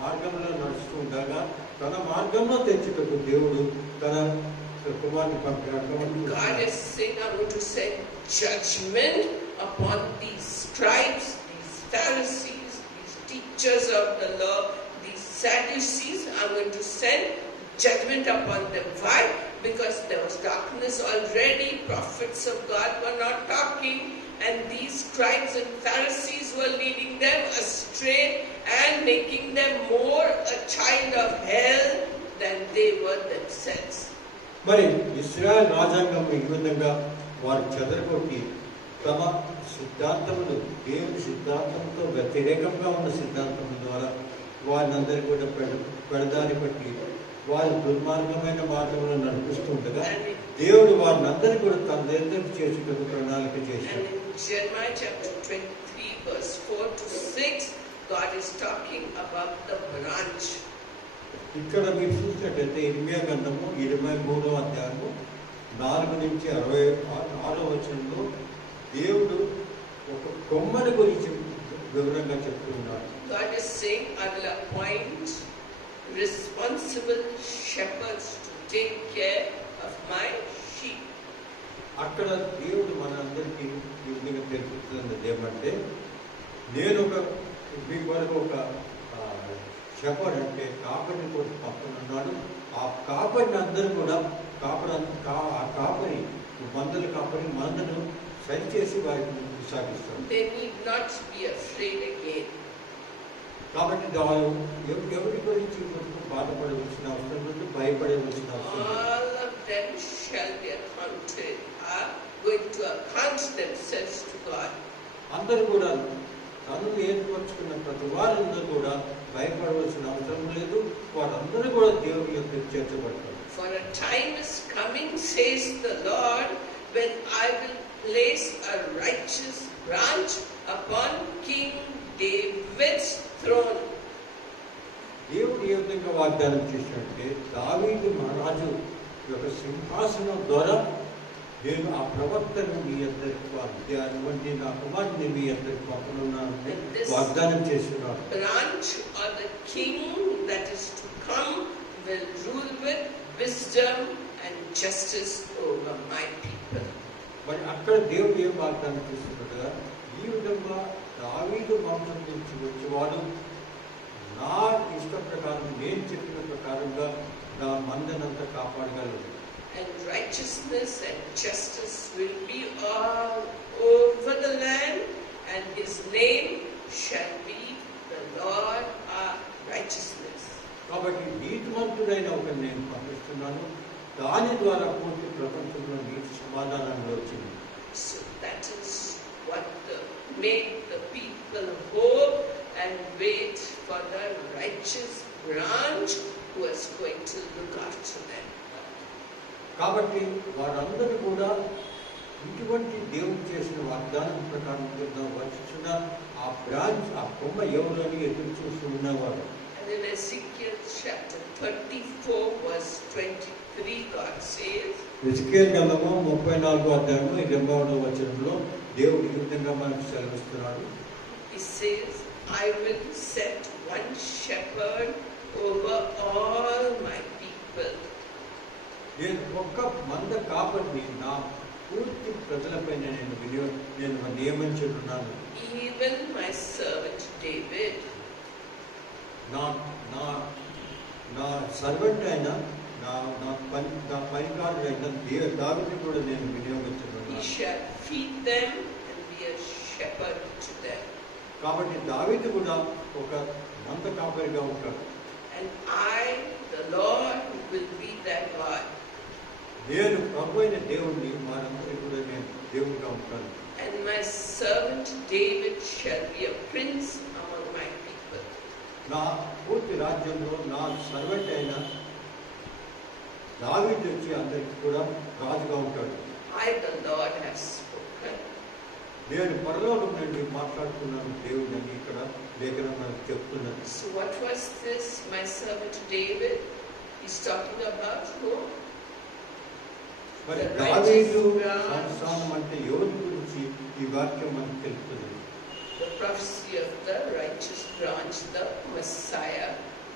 మార్గంలో నడుస్తూ ఉండగా తన మార్గంలో తెచ్చుటకు దేవుడు తన కుమారుని పంపినటువంటి God is saying, I'm going to send judgment upon these scribes, these Pharisees, these teachers of the law, these Sadducees. I'm going to send judgment upon them. Why? Because there was darkness already. Prophets of God were not talking, and these scribes and Pharisees were leading them astray and making them more a child of hell than they were themselves. మరి ఇశ్రాయేల్ రాజ్యాంగం ఈ విధంగా వారు చెదరగొట్టి తమ సిద్ధాంతములు దేవుని సిద్ధాంతంతో వ్యతిరేకంగా ఉన్న సిద్ధాంతముల ద్వారా వారినందరూ కూడా పెడదారి పట్టి వారి దుర్మార్గమైన మార్గంలో నడిపిస్తుండగా దేవుడు వారిని అందరినీ కూడా తన దగ్గరికి చేసుకుని ప్రణాళిక చేశాడు. Jeremiah chapter 23 verse 4 to 6, God is talking about the branch. ఇక్కడ మీరు చూసినట్టయితే ఇర్మియా గ్రంథము 23వ అధ్యాయము 4 నుంచి 66వ వచనంలో దేవుడు ఒక కొమ్మని గురించి వివరంగా చెప్తున్నాడు. God is saying, I will appoint responsible shepherds to take care of my sheep. అక్కడ దేవుడు మనందరికీ ఈ విధంగా తెలుపుతున్నది ఏమంటే, నేను మీ కొరకు ఒక షెపర్డ్ అంటే కాపరిని కూడా పంపనున్నాడు. ఆ కాపరిని అందరూ కూడా కాపరి మందల కాపరి మందను సరిచేసి వారికి సాగిస్తాడు. They need not be afraid again. కాబట్టి ఎవరి గురించి కొంచెం బాధపడవలసిన అవసరం లేదు, భయపడవలసిన అవసరం లేదు. All of them shall be accounted, are going to account themselves to God. అందరూ కూడా తను ఏర్పరచుకున్న ప్రతి వారందరూ కూడా భయపడవలసిన అవసరం లేదు. వారందరూ కూడా దేవుని యొక్క చేర్చబడతారు. For a time is coming, says the Lord, when I will place a righteous branch upon King David's throne. దేవుడు ఏ విధంగా వాగ్దానం చేసినట్టే దావీదు మహారాజు యొక్క సింహాసనం ద్వారా నేను ఆ ప్రవక్తను మీ అందరికి అటువంటి నా కుమారుని మీ అందరికి పంపనున్నానని వాగ్దానం చేస్తున్నాడు. Branch or the king that is to come will rule with wisdom and justice over my people. మరి అక్కడ దేవుడు ఏం వాగ్దానం చేస్తున్నట్టుగా ఈ విధంగా దావీదు వంశం నుంచి వచ్చేవాడు నా ఇష్ట ప్రకారం నేను చెప్పిన ప్రకారంగా నా మందనంతా కాపాడగలరు. And righteousness and justice will be all over the land, and his name shall be the Lord our righteousness. కాబట్టి నీతిమంతుడైన ఒక నేను పంపిస్తున్నాను, దాని ద్వారా పూర్తి ప్రపంచంలో నీతి సమాధానంలో వచ్చింది. So that is what made the people hope and wait for the righteous branch who was going to look after them. కాబట్టి వారందరూ కూడా ఇటువంటి దేవుడు చేసిన వాగ్దానం ప్రకారం వచ్చిన ఆ బ్రాంచ్ ఆ కొమ్మ ఎవరని ఎదురు చూస్తూ ఉన్నవారు. And in Ezekiel chapter 34 verse 23 God says, ఎజెకియెల్ గ్రంథము 34వ అధ్యాయము 20వ వచనంలో దేవుడు ఈ విధంగా మనకు సెలవిస్తున్నాడు. He says, I will set one shepherd over all my people. నేను ఒక్క మంద కాపరిని నా పూర్తి ప్రజలపై నేను నియమించున్నాను. Even my servant David. నా నా నా సర్వెంట్ అయిన నా పనికారుడైన దావీదుని కూడా నేను He వినియోగించున్నాను. shall feed them and be a shepherd to them. కాబట్టి దావీదు కూడా ఒక మంద కాపరిగా ఉంటాడు. And I, the Lord, will be their God. నేను ప్రభు అయిన దేవుణ్ణి వారందరికీ కూడా నేను దేవుడిగా ఉంటాను. And my servant David shall be a prince among my people. నా పూర్తి రాజ్యంలో నా సర్వెంట్ అయిన దావీదు వచ్చి అందరికీ కూడా రాజుగా ఉంటాడు. I, the Lord, have spoken. నేను పరలోకం నుండి మాట్లాడుతున్నాను దేవుడు అని ఇక్కడ లేఖనం మనకు చెప్తున్నది. So what was this, my servant David? He's talking about who? మరి దావీదు సంస్థానం అంటే ఎవరి గురించి ఈ వాక్యం మనకు తెలుపుతుంది. The prophecy of the righteous branch, the Messiah,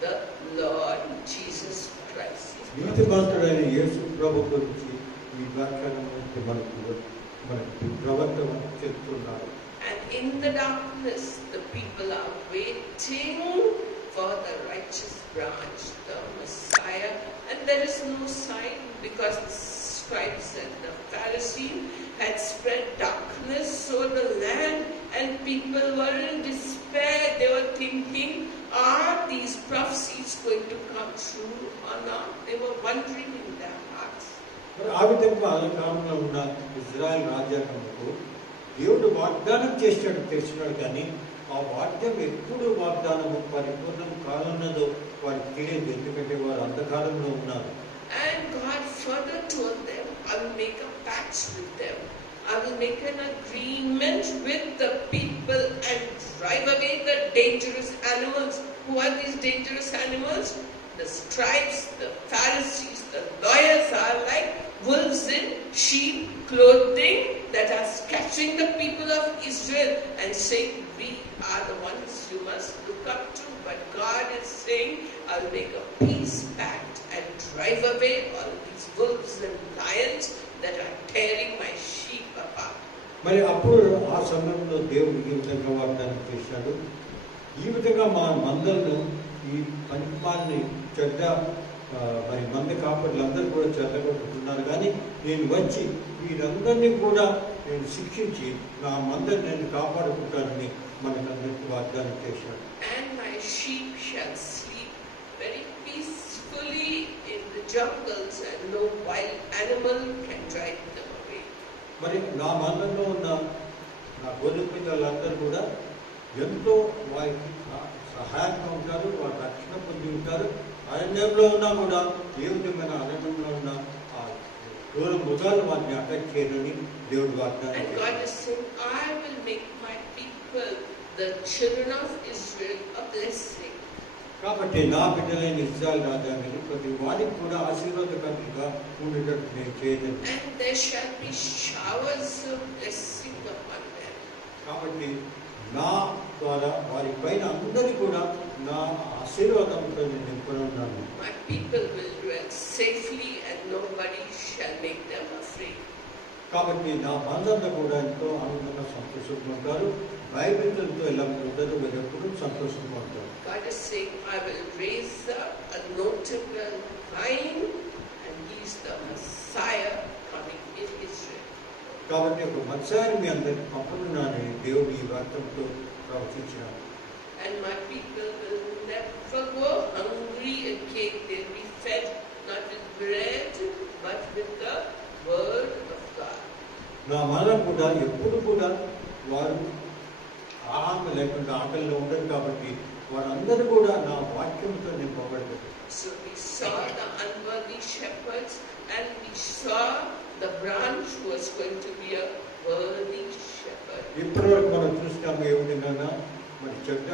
the Lord Jesus Christ. నీతిమంతుడైన యేసు ప్రభు గురించి ఈ వాక్యాన్ని మనకు ప్రవక్త మనకు చెప్తున్నారు. And in the darkness, the people are waiting for the righteous branch, the Messiah, and there is no sign because the scribes and the Pharisees had spread darkness over the land, and people were in despair. They were thinking, are these prophecies going to come true or not? They were wondering in their hearts. మరి ఆ విధంగా కాలంలో ఉన్న ఇజ్రాయెల్ రాజ్యాంగంకు దేవుడు వాగ్దానం చేసినాడు తెలిసినాడు, కానీ ఆ వాక్యం ఎప్పుడు వాగ్దానము పరిపూర్ణం కానున్నదో వారికి తెలియదు, ఎందుకంటే వారు అంధకారంలో ఉన్నారు. And God further told them, I will make a pact with them. I will make an agreement with the people and drive away the dangerous animals. Who are these dangerous animals? The scribes, the Pharisees, the lawyers are like wolves in sheep clothing that are scattering the people of Israel and saying, we are the ones you must look up to. But God is saying, I will make a peace pact and drive away all these wolves and lions that are tearing my sheep apart. మరి అప్పుడు ఆ సమయంలో దేవుడు ఈ విధంగా వాగ్దానం చేశాడు, ఈ విధంగా మా మందలను ఈ పనిపాలని చెడ్డ మరి మంద కాపర్లందరూ కూడా చెల్లగొట్టుకున్నారు. కానీ నేను వచ్చి వీరందరినీ కూడా నేను శిక్షించి నా మందని నేను కాపాడుకుంటానని మనకందరికీ వాగ్దానం చేశాడు. And my sheep shall sleep very peacefully in the jungles, and no wild animal can drive them away. మరి నా మందంలో ఉన్న నా గొర్రె పిల్లలందరూ కూడా ఎంతో వారికి సహాయంగా ఉంటారు, వారు రక్షణ పొంది ఉంటారు. అరణ్యంలో ఉన్నా కూడా ఏ విధమైన అరణ్యంలో ఉన్న ఆ క్రూర మృగాలు వారిని అటాక్ చేయరని దేవుడు వాగ్దానం And God is saying, I will make my people, the children of Israel, a blessing. కాబట్టి నా బిడ్డలైన ఇశ్రాయేలు రాజ్యాన్ని ప్రతి వారికి కూడా ఆశీర్వాదకరంగా ఉండేటట్టు నేను చేయలేదు. And there shall be showers of blessing upon them. కాబట్టి నా ద్వారా వారి పైన అందరి కూడా నా ఆశీర్వాదంతో నేను నింపని ఉన్నాను. My people will dwell safely, and nobody shall make them afraid. కాబట్టి నా బంధంలో కూడా ఎంతో ఆనందంగా సంతోషంగా ఉంటారు. భయభీతులతో ఎల్లప్పుడూ ఎల్లప్పుడూ సంతోషంగా ఉంటారు. God is saying, I will raise up a notable vine, and he is the Messiah coming in Israel. కాబట్టి ఒక మత్స్యాన్ని మీ అందరికి పంపనున్నానని దేవుడు ఈ వాక్యంతో ప్రవచించారు. And my people will never go hungry again. They will be fed not with bread, but with the word of God. నా మనం కూడా ఎప్పుడు కూడా వారు ఆహారం లేకుండా ఆకలిలో ఉండరు. కాబట్టి వారందరూ కూడా నా వాక్యంతో నింపబడ్డారు. So we saw the unworthy shepherds, and we saw the branch who was going to be a worthy shepherd. ఇప్పటి వరకు మనం చూసినాము ఏ విధంగా మరి చెడ్డ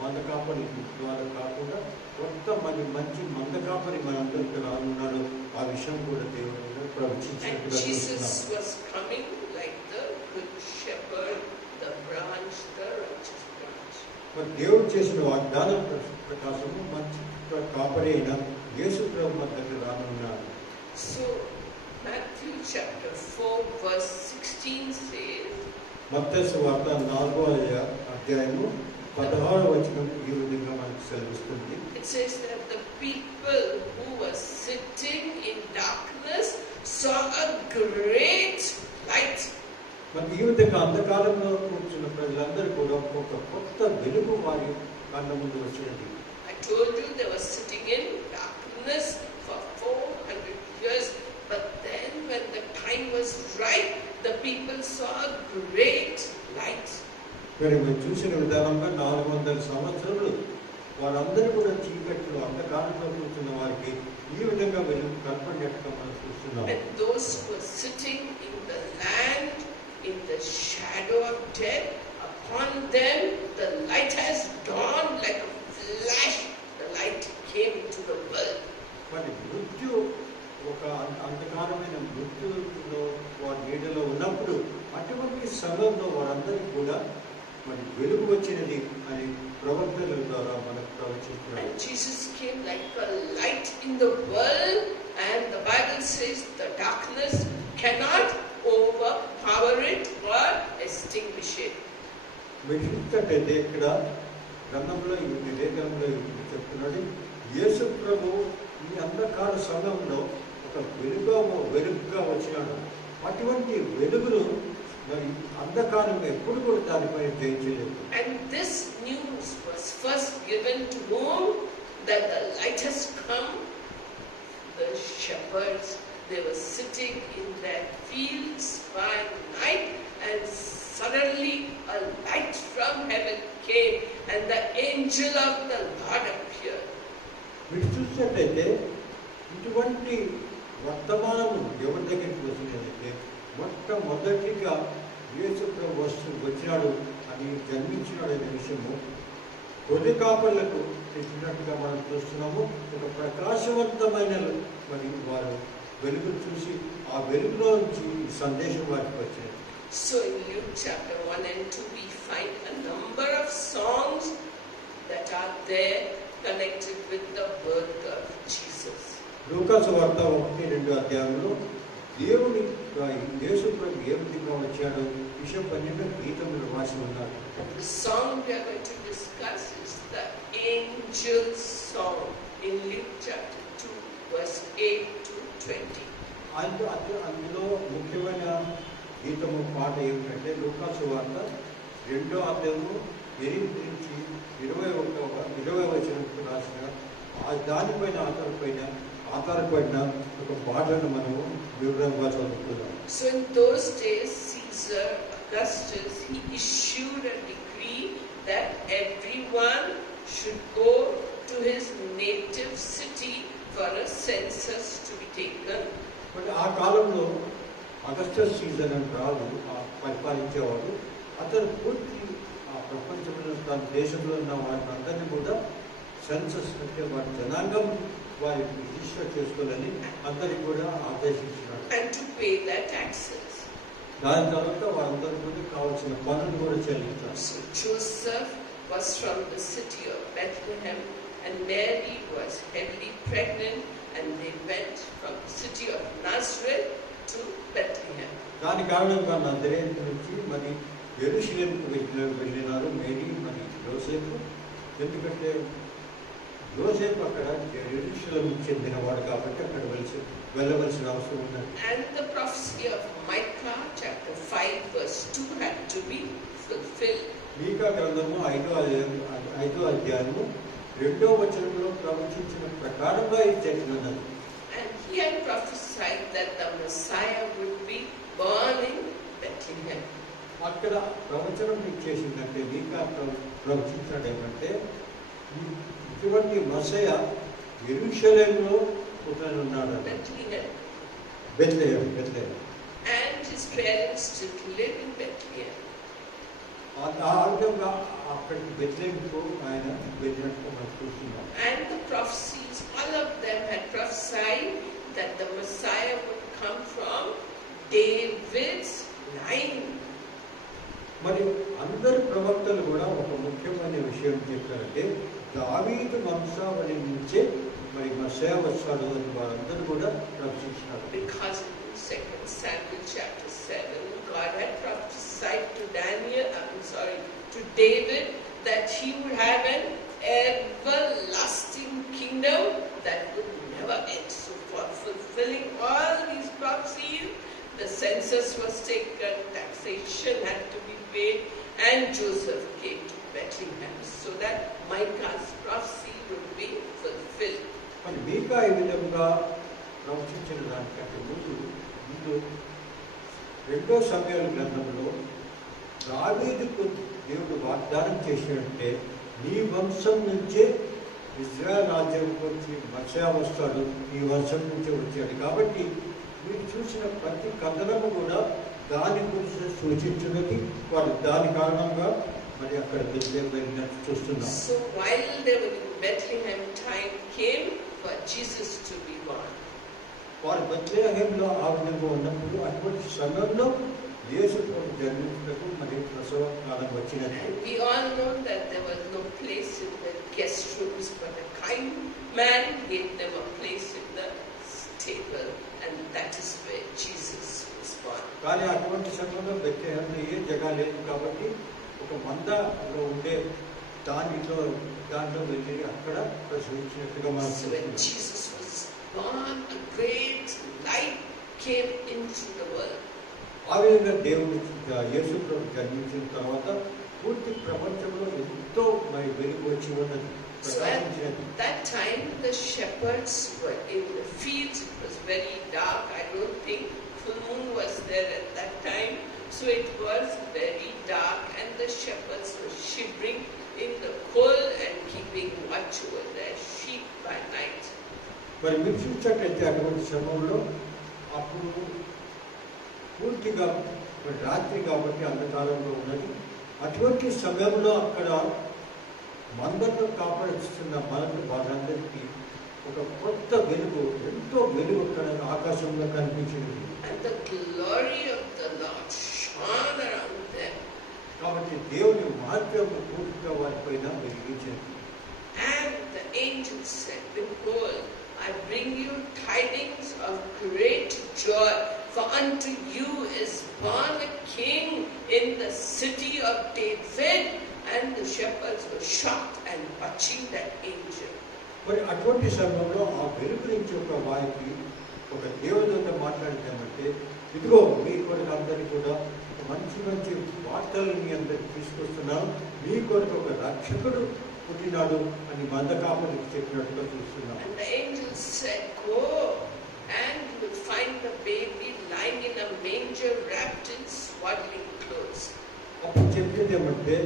మంద కాపరి ద్వారా కాకుండా కొంతమంది మంచి మంద కాపరి మనందరికీ రానున్నాడు. ఆ విషయం కూడా దేవుడు And ప్రవచించినట్టుగా Jesus చూస్తున్నాం. was coming like the good shepherd, the branch, the righteous branch. మరి దేవుడు చేసిన వాగ్దానం ప్రకాశము మంచి కాపరి అయిన యేసు ప్రభు మన దగ్గర రానున్నాడు. So Matthew chapter 4 verse 16 says, మత్తయి సువార్త 4వ అధ్యాయము 16వ వచనం ఈ విధంగా మనకు సెలవిస్తుంది. it says that the people who were sitting in darkness saw a great light. మరి ఈ విధంగా అంధకారంలో కూర్చున్న ప్రజలందరూ కూడా ఒక కొత్త వెలుగు వారి కళ్ళ ముందు వచ్చినది. I told you they were sitting in darkness for 400 years, but then when the time was right, the people saw a great light. మరి మేము చూసిన విధానంగా 400 సంవత్సరాలు వారందరూ కూడా చీకట్లో అంధకారంలో కూర్చున్న వారికి ఈ విధంగా వెలుగు కనపడినట్టుగా మనం చూస్తున్నాం. And those who were sitting in the land in the shadow of death, upon them the light has dawned like a flash. The light came into the world. మరి మృత్యు ఒక అంధకారమైన మృత్యులో వారి నీడలో ఉన్నప్పుడు అటువంటి సమయంలో వారందరికీ కూడా మరి వెలుగు వచ్చినది అని ప్రవక్తల ద్వారా మనకు ప్రవచించారు. And Jesus came like a light in the world, and the Bible says the darkness cannot overpower it or extinguish it. మీరు చూసినట్టయితే ఇక్కడ గ్రంథంలో ఈ లేఖనంలో చెప్తున్నాడు, యేసు ప్రభు ఈ అంధకార సమయంలో ఒక వెలుగుగా వచ్చినాడు. అటువంటి వెలుగును మరి అంధకారం ఎప్పుడు కూడా దానిపైన జయించలేదు. And this news was first given to whom? That the light has come. The shepherds, they were sitting in their fields by night, and suddenly a light from heaven came, and the angel of the Lord appeared. మీరు చూసినట్లయితే ఇటువంటి వర్తమానము ఎవరి దగ్గరికి వచ్చినట్లయితే మొట్టమొదటిగా యేసు ప్రభు వచ్చినాడు అని జన్మించినాడు అనే విషయము గొర్రె కాపర్లకు చెప్పినట్టుగా మనం చూస్తున్నాము. ఒక ప్రకాశవంతమైన మరి వారు వెలుగును చూసి ఆ వెలుగులో నుంచి సందేశం వారికి వచ్చింది. So in Luke chapter 1 and 2 we find a number of songs that are there connected with the birth of Jesus. లూకా సువార్త 1-2 అధ్యాయంలో దేవుని యేసు ప్రభు ఏ విధంగా వచ్చాడో విషయం పన్నెండు గీతములు రాసి ఉన్నారు. The song we are going to discuss is the angel's song in Luke chapter 2 verse 8 to 20. అందులో ముఖ్యమైన గీతము పాట ఏమిటంటే లూకాసు వార్త 2వ అధ్యాయము 8 నుంచి 20వ వచనంకు రాసిన దానిపైన ఆధారపడిన ఒక పాటను మనము వివరంగా చదువుతున్నాం. So in those days, Caesar Augustus, he issued a decree that everyone should go to his native city for a census to be taken. మరి ఆ కాలంలో అగస్టస్ సీజర్ అని రాజు పరిపాలించేవాడు. అతను పూర్తి ఆ ప్రపంచంలో తన దేశంలో ఉన్న వారిని అందరినీ కూడా సెన్సస్ అంటే వారి జనాంగం వారి రిజిస్టర్ చేసుకోవాలని అందరికీ కూడా ఆదేశించినాడు. And to pay their taxes. దాని తర్వాత వారందరూ కూడా కావాల్సిన పనులు కూడా చెల్లించారు. So Joseph was from the city of Bethlehem, and Mary was heavily pregnant, and they went from the city of Nazareth to Bethlehem. దాని కారణంగా నజరేతు నుంచి మరి యెరూషలేముకు వెళ్ళినారు మేరీ మరి యోసేపు. ఎందుకంటే యోసేపు అక్కడ యెరూషలేముకు చెందినవాడు కాబట్టి అక్కడ వెళ్ళవలసిన అవసరం ఉన్నది. And the prophecy of Micah chapter 5 verse 2 had to be fulfilled. మీకా గ్రంథము 5వ అధ్యాయము 2వ వచనంలో ప్రవచించిన ప్రకారంగా ఇది జరిగినది. And he had prophesied that the Messiah would be born in Bethlehem. అక్కడ ప్రవచనం ఇచ్చేసిందంటే మీకా ప్రవచించాడు ఏమంటే ఇటువంటి మసయ యెరూషలేములో పుట్టనున్నాడు. Bethlehem. And his parents did live in Bethlehem. ఆ విధంగా అక్కడికి బెత్లెహేంకు ఆయన వెళ్ళినట్టు మనం చూస్తున్నాం. And the prophecies, all of them had prophesied that the Messiah would come from David's line. మరి అందరు ప్రవక్తలు కూడా ఒక ముఖ్యమైన విషయం చెప్పారంటే దావీదు వంశావళి నుంచే మరి మస్సయా వస్తాడు అని వారందరూ కూడా ప్రవచించినారు. Because in 2 Samuel chapter 7, God had prophesied to David that he would have an everlasting kingdom that would never end. So for fulfilling all these prophecies, the census was taken, taxation had to be paid, and Joseph came to Bethlehem so that Micah's prophecy would be fulfilled. మరి మీకా ఈ విధంగా ప్రవచించిన దానికంటే ముందు 2 సమూయేలు గ్రంథంలో దావీదుకు దేవుడు వాగ్దానం చేసినట్టే నీ వంశం నుంచే ఇజ్రాయెల్ రాజ్యానికి వచ్చి మస్సయా వస్తాడు, ఈ వంశం నుంచే వచ్చాడు. కాబట్టి మీరు చూసిన ప్రతి కథనము కూడా దాని గురించి సూచించినది. వారు దాని కారణంగా మరి అక్కడ బెత్లెహేం వెళ్ళినట్టు చూస్తున్నాం. So while they were in Bethlehem, time came for Jesus to be born. వారు బెత్లెహేంలో ఆ విధంగా ఉన్నప్పుడు అటువంటి సమయంలో యేసు ప్రభు జన్మించటకు మరి ప్రసవ కాలం వచ్చినది. And we all know that there was no place in the guest rooms, but a kind man gave them a place in the stable, and that is where Jesus was born. కానీ అటువంటి సమయంలో బెత్లెహేంలో ఏ జగ లేదు కాబట్టి ఒక మందలో ఉండే దాంట్లో వెళ్ళి అక్కడ ప్రసవించినట్టుగా మనం So when Jesus was born, a great light came into the world. ఆ విధంగా దేవుడు యేసు ప్రభు జన్మించిన తర్వాత పూర్తి ప్రపంచంలో ఎంతో మరి వెలుగు వచ్చి ఉన్నది. So at that time the shepherds were in the fields. It was very dark. I don't think full moon was there at that time. So it was very dark, and the shepherds were shivering in the cold and keeping watch over their sheep by night. మరి మీరు చూసినట్లయితే అటువంటి సమయంలో అప్పుడు పూర్తిగా రాత్రి కాబట్టి అంధకారంలో ఉన్నది. అటువంటి సమయంలో అక్కడ మందను కాపాడుతున్న మనకు వారందరికీ ఒక కొత్త వెలుగు, ఎంతో వెలుగు అక్కడ ఆకాశంలో కనిపించింది. And the glory of the Lord shone around them. కాబట్టి దేవుని మార్గం పూర్తిగా వారిపైన వెలిగించింది. And the angel said, Behold, I bring you tidings of great joy, for unto you is born a king in the city of David. And the shepherds were shocked and watching that angel. మరి అటువంటి సమయంలో ఆ వెలుగు నుంచి ఒక వారికి ఒక దేవదూత మాట్లాడినామంటే, ఇదిగో మీ కొరకు అందరికీ కూడా మంచి మంచి వార్తలు మీ అందరికి తీసుకొస్తున్నాను, మీ కొరకు ఒక రక్షకుడు పుట్టినాడు అని మందకాపులకు చెప్పినట్టుగా చూస్తున్నాం. And the angel said, go and you will find the baby lying in a manger wrapped in swaddling clothes. అప్పుడు చెప్పింది ఏమంటే,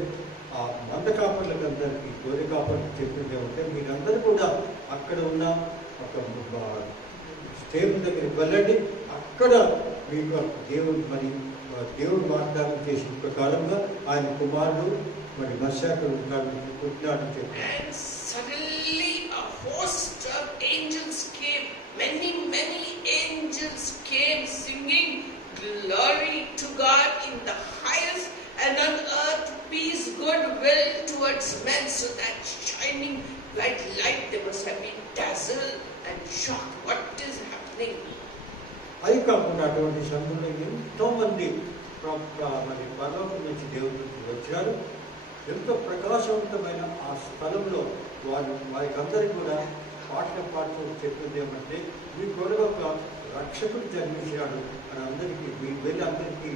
ఆ మందకాపులకు అందరికీ, గొర్రె కాపులకు చెప్పింది ఏమంటే, మీరందరూ కూడా అక్కడ ఉన్న ఒక స్టేబుల్ దగ్గరికి వెళ్ళండి, అక్కడ మీకు దేవుడు వాగ్దానం చేసిన ప్రకారంగా ఆయన కుమారుడు మరి మత్స్యాకుడు పుట్టినాడు చెప్పి. And suddenly a host of angels came. Many angels came singing glory to God in the highest, and on earth peace, goodwill towards men. So that shining bright light, they must have been dazzled and shocked. What is happening? అది కాకుండా అటువంటి సమయంలో ఎంతో మంది మరి పరలోకం నుంచి దేవుడు వచ్చారు. ఎంతో ప్రకాశవంతమైన ఆ స్థలంలో వారికి అందరికీ కూడా పాటలు పాడుతూ చెప్పింది ఏమంటే, మీ కొరకు ఒక రక్షకుడు జన్మించాడు అని అందరికీ మీరు వెళ్ళి అందరికీ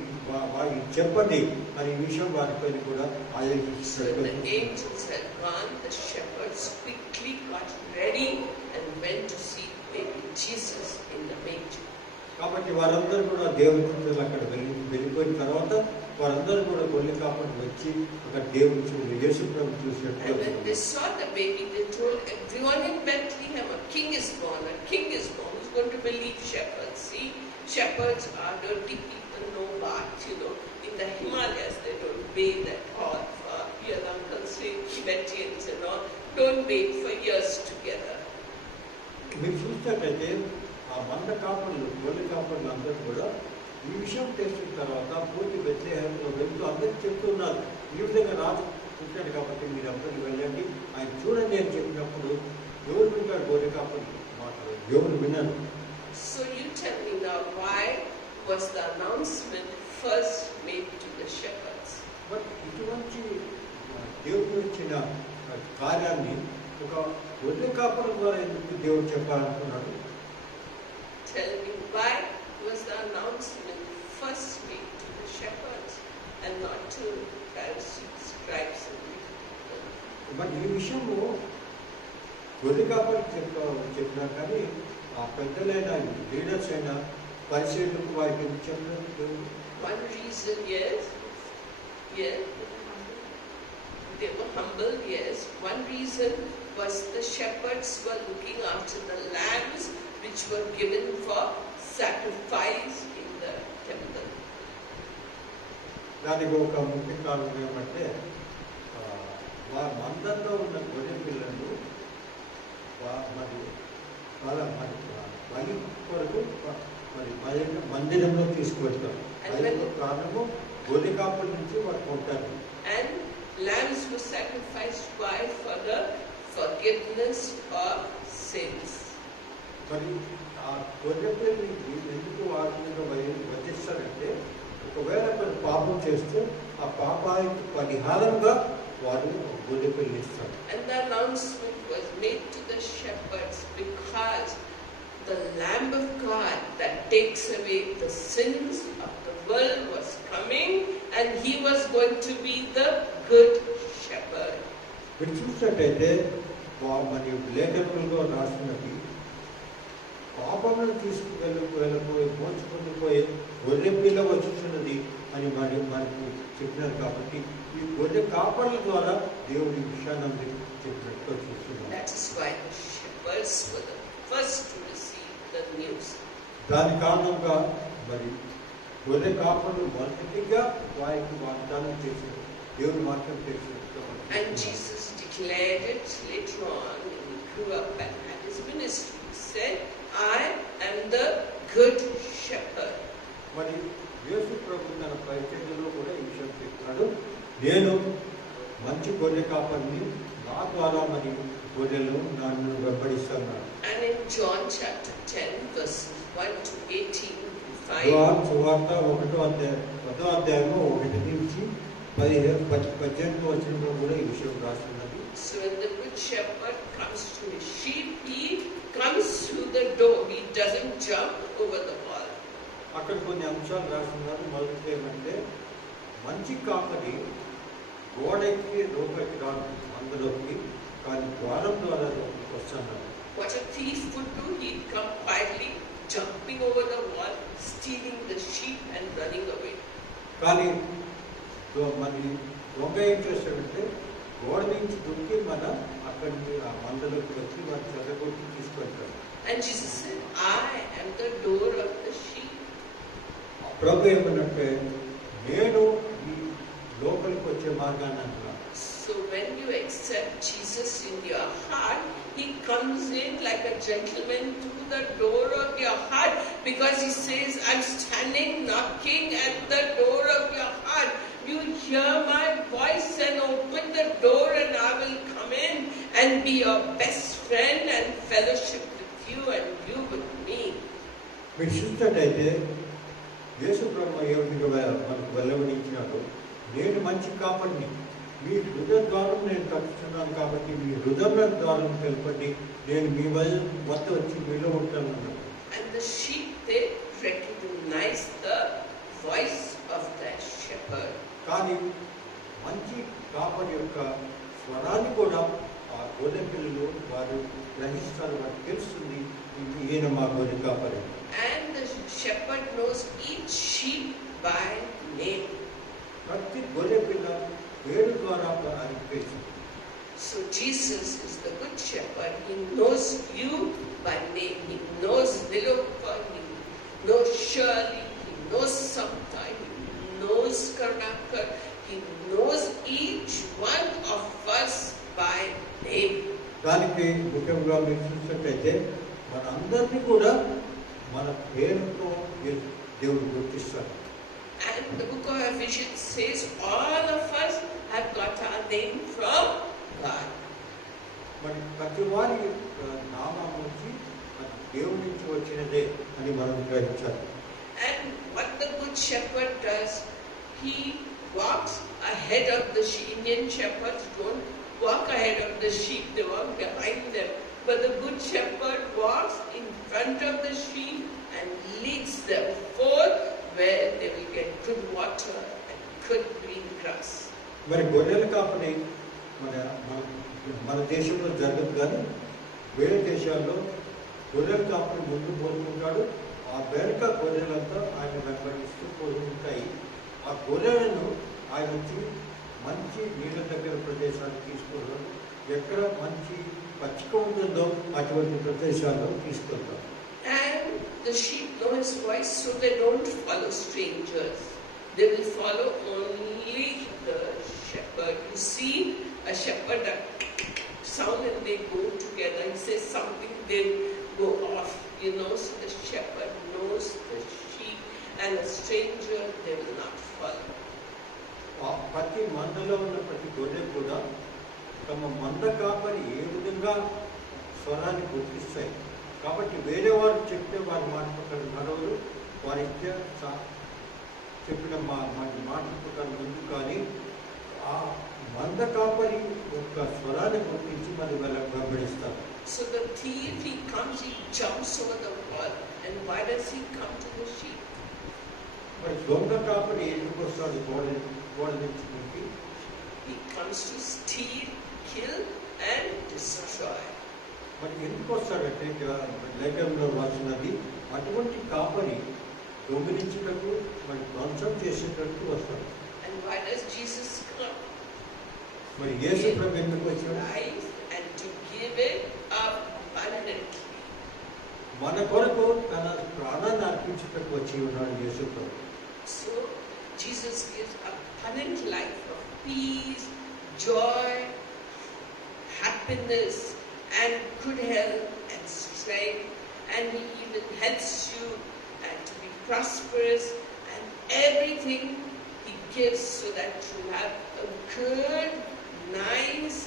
వారికి చెప్పండి అని ఈ విషయం వారిపైన కూడా ఆలోచిస్తారు. The angels had gone, the shepherds quickly got ready and went to see baby Jesus in the manger. కాబట్టి వారందరూ కూడా దేవుని చుట్టూ అక్కడ వెళ్ళిపోయిన తర్వాత వారందరూ కూడా గొర్రె కాపరికి వచ్చి అక్కడ దేవుని యేసు ప్రభు చూసినట్టు. And when they saw the baby, they told everyone in Bethlehem, a king is born, a king is born. Who's going to believe shepherds? See, shepherds are dirty people, no bath, In the Himalayas, they don't bathe at all. Your uncles say Tibetans and all don't bathe for years together. మీరు చూసినట్లయితే ఆ మంద కాపర్లు, గొర్రె కాపర్లు అందరూ కూడా ఈ విషయం తెలిసిన తర్వాత పూర్తి బెత్లెహేములో వెళ్తూ అందరికీ చెప్తున్నారు, ఈ విధంగా రాజు పుట్టాడు కాబట్టి మీరు అందరికీ వెళ్ళండి, ఆయన చూడండి అని చెప్పినప్పుడు ఎవరు వింటారు? గొర్రె కాపర్లు మాట్లాడారు, ఎవరు విన్నారు? So you tell me now, why was the announcement first made to the shepherds? But ఇటువంటి దేవుడు ఇచ్చిన కార్యాన్ని ఒక గొర్రె కాపర్ల ద్వారా ఎందుకు దేవుడు చెప్పాలనుకున్నాడు? Tell me, why was the announcement first made to the shepherds and not to Pharisees, scribes and people? మరి ఈ విషయము గొర్రె కాపరికి చెప్పినా కానీ ఆ పెద్దలైన లీడర్స్ అయిన పరిచయులకు వారికి ఎందుకు చెప్పినారు? One reason, yes, they were humble, yes. One reason was the shepherds were looking after the lambs which were given for sacrifice in the temple. దానికి ఒక ముఖ్య కారణం ఏమంటే, వారి మందంలో ఉన్న గొర్రె పిల్లలు మరి బలి కొరకు మరి మందిరంలో తీసుకువెళ్తారు. అది కారణము గొర్రె కాపుల నుంచి వారు కొంటారు. And lambs were sacrificed for the forgiveness of sins. మరి ఆ గొర్రె పిల్లని ఎందుకు వారి మీద వధిస్తారంటే, ఒకవేళ కొన్ని పాపం చేస్తే ఆ పాపానికి పరిహారంగా వారు గొర్రె పిల్లని ఇస్తారు. And the announcement was made to the shepherds because the Lamb of God that takes away the sins of the world was coming, and he was going to be the good shepherd. మీరు చూసినట్టయితే మరి లేఖకులుగా రాసినవి పాపములను తీసుకువెళ్ళిపోయి మోచుకుని గొర్రె పిల్ల వచ్చుతున్నది అని మనకు చెప్పినారు. కాబట్టి ఈ గొర్రె కాపర్ల ద్వారా దేవుడి విషయాన్ని చెప్పినట్టుగా చూస్తున్నాం. That is why the shepherds were the first to receive the news. దాని కారణంగా మరి గొర్రె కాపర్లు మొదటిగా వారికి వాగ్దానం చేశారు, దేవుడు మాత్రం చేశారు. And Jesus declared it later on when he grew up and had his ministry. He said, I am the good shepherd. మరి యేసు ప్రభు తన పరిచర్యలో కూడా ఈ విషయం చెప్తున్నాడు, నేను మంచి గొర్రె కాపరిని, నా ద్వారా మరి గొర్రెలు నన్ను వెంబడిస్తున్నాడు. And in John chapter 10 verses 1 to 18 we find సువార్త 1వ అధ్యాయము 1 నుంచి 18 వచనంలో కూడా ఈ విషయం రాస్తున్నది. So So when the good shepherd comes to his sheep, he comes through the door. He doesn't jump over the wall. అక్కడ కొన్ని అంశాలు రాస్తున్నారు. మొదటి ఏమంటే మంచి కాపరి గోడకి లోపలికి రాదు అందులోకి, కానీ ద్వారం ద్వారా లోపలికి వస్తున్నారు. What a thief would do, he'd come quietly, jumping over the wall, stealing the sheep and running away. కానీ మరి దొంగ ఏం చేస్తాడంటే గోడ నుంచి దొరికి మన అక్కడి ఆ మందలోకి వచ్చి వారు చెదగొట్టి తీసుకెళ్తారు. And Jesus said, I am the door of the sheep. ప్రభు ఏమన్నట్టే నేను ఈ లోపలికి వచ్చే మార్గాన్ని అంటున్నాను. So when you accept Jesus in your heart, he comes in like a gentleman to the door of your heart, because he says, I'm standing knocking at the door of your heart. You hear my voice and open the door and I will come in and be your best friend and fellowship with you and you with me. మీరు చూసినట్టయితే యేసు ప్రభు ఏ విధంగా మనకు వెల్లడించినాడు, నేను మంచి కాపడిని, మీ హృదయ ద్వారం నేను తప్పుతున్నాను కాబట్టి మీ హృదయ ద్వారం తెలపండి, నేను మీ వద్ద వచ్చి మీలో ఉంటాను. And the sheep, they recognize the voice of that shepherd. కానీ మంచి కాపరి యొక్క స్వరాన్ని కూడా ఆ గొర్రె పిల్లలు వారు గ్రహిస్తారు, వారికి తెలుస్తుంది ఈయన మా గొర్రె కాపరి. And the shepherd knows each sheep by name. ప్రతి గొర్రె పిల్ల పేరు ద్వారా ఆయనకు తెలుసు. So Jesus is the good shepherd. He knows you by name. He knows Nilopa, he knows Shirley, he knows Samta, he knows Karnakar. He knows each one of us by name. దానికి ముఖ్యంగా మీరు చూసినట్టయితే మనందరినీ కూడా మన పేరుతో దేవుడు గుర్తిస్తాడు. And the book of Ephesians says all of us have got our name from God. మరి ప్రతి వారి నామం నుంచి దేవుడి నుంచి వచ్చినదే అని మనం గ్రహించాలి. And what the good shepherd does, he walks ahead of the sheep. Indian shepherds don't walk ahead of the sheep, they walk behind them. But the good shepherd walks in front of the sheep and leads them forth where they will get good water and good green grass. మరి గొర్రెల కాపరి మన దేశంలో జరగదు, కానీ వేరే దేశాల్లో గొర్రెల కాపరి ముందు పోతుంటాడు, ఆ వెనక గొర్రెలంతా ఆయన వెంబడిస్తూ పోతుంటాయి. ఆ గొర్రెలను ఆయన వచ్చి మంచి నీళ్ళ దగ్గర ప్రదేశానికి తీసుకుంటారు, ఎక్కడ మంచి పచ్చిక ఉంటుందో అటువంటి ప్రదేశాల్లో తీసుకెళ్తారు. And the sheep know his voice, so they don't follow strangers. They will follow only the shepherd. You see a shepherd that sound and they go together. He says something, they go off. So the shepherd knows the sheep, and a stranger they will not follow. ప్రతి మందలో ఉన్న ప్రతి గొర్రె కూడా తమ మంద కాపరి ఏ విధంగా స్వరాన్ని గుర్తిస్తాయి. కాబట్టి వేరే వారు చెప్తే వారి మాట ప్రకారం నడవరు, వారి చెప్పిన మాట ప్రకారం ముందు, కానీ ఆ మంద కాపరి యొక్క స్వరాన్ని గుర్తించి మరి వాళ్ళకి వెంబడిస్తారు. So the thief, he comes, he jumps over the wall. And why does he come to the sheep? మరి దొంగ కాపరి ఎందుకు వస్తాడు గోడ నుంచి? He comes to steal, kill and destroy. మరి ఎందుకు వస్తాడంటే లేఖనంలో రాసినది, అటువంటి కాపరి దొంగిలించుటకు మరి ధ్వంసం చేసేటట్టు వస్తాడు. And why does Jesus come? మరి యేసు ప్రభు ఎందుకు వచ్చాడు? Life and to give it abundantly. మన కొరకు తన ప్రాణాన్ని అర్పించుటకు వచ్చి ఉన్నాడు యేసు ప్రభు. So Jesus gives abundant life of peace, joy, happiness and good health and strength, and he even helps you and to be prosperous, and everything he gives so that you have a good, nice,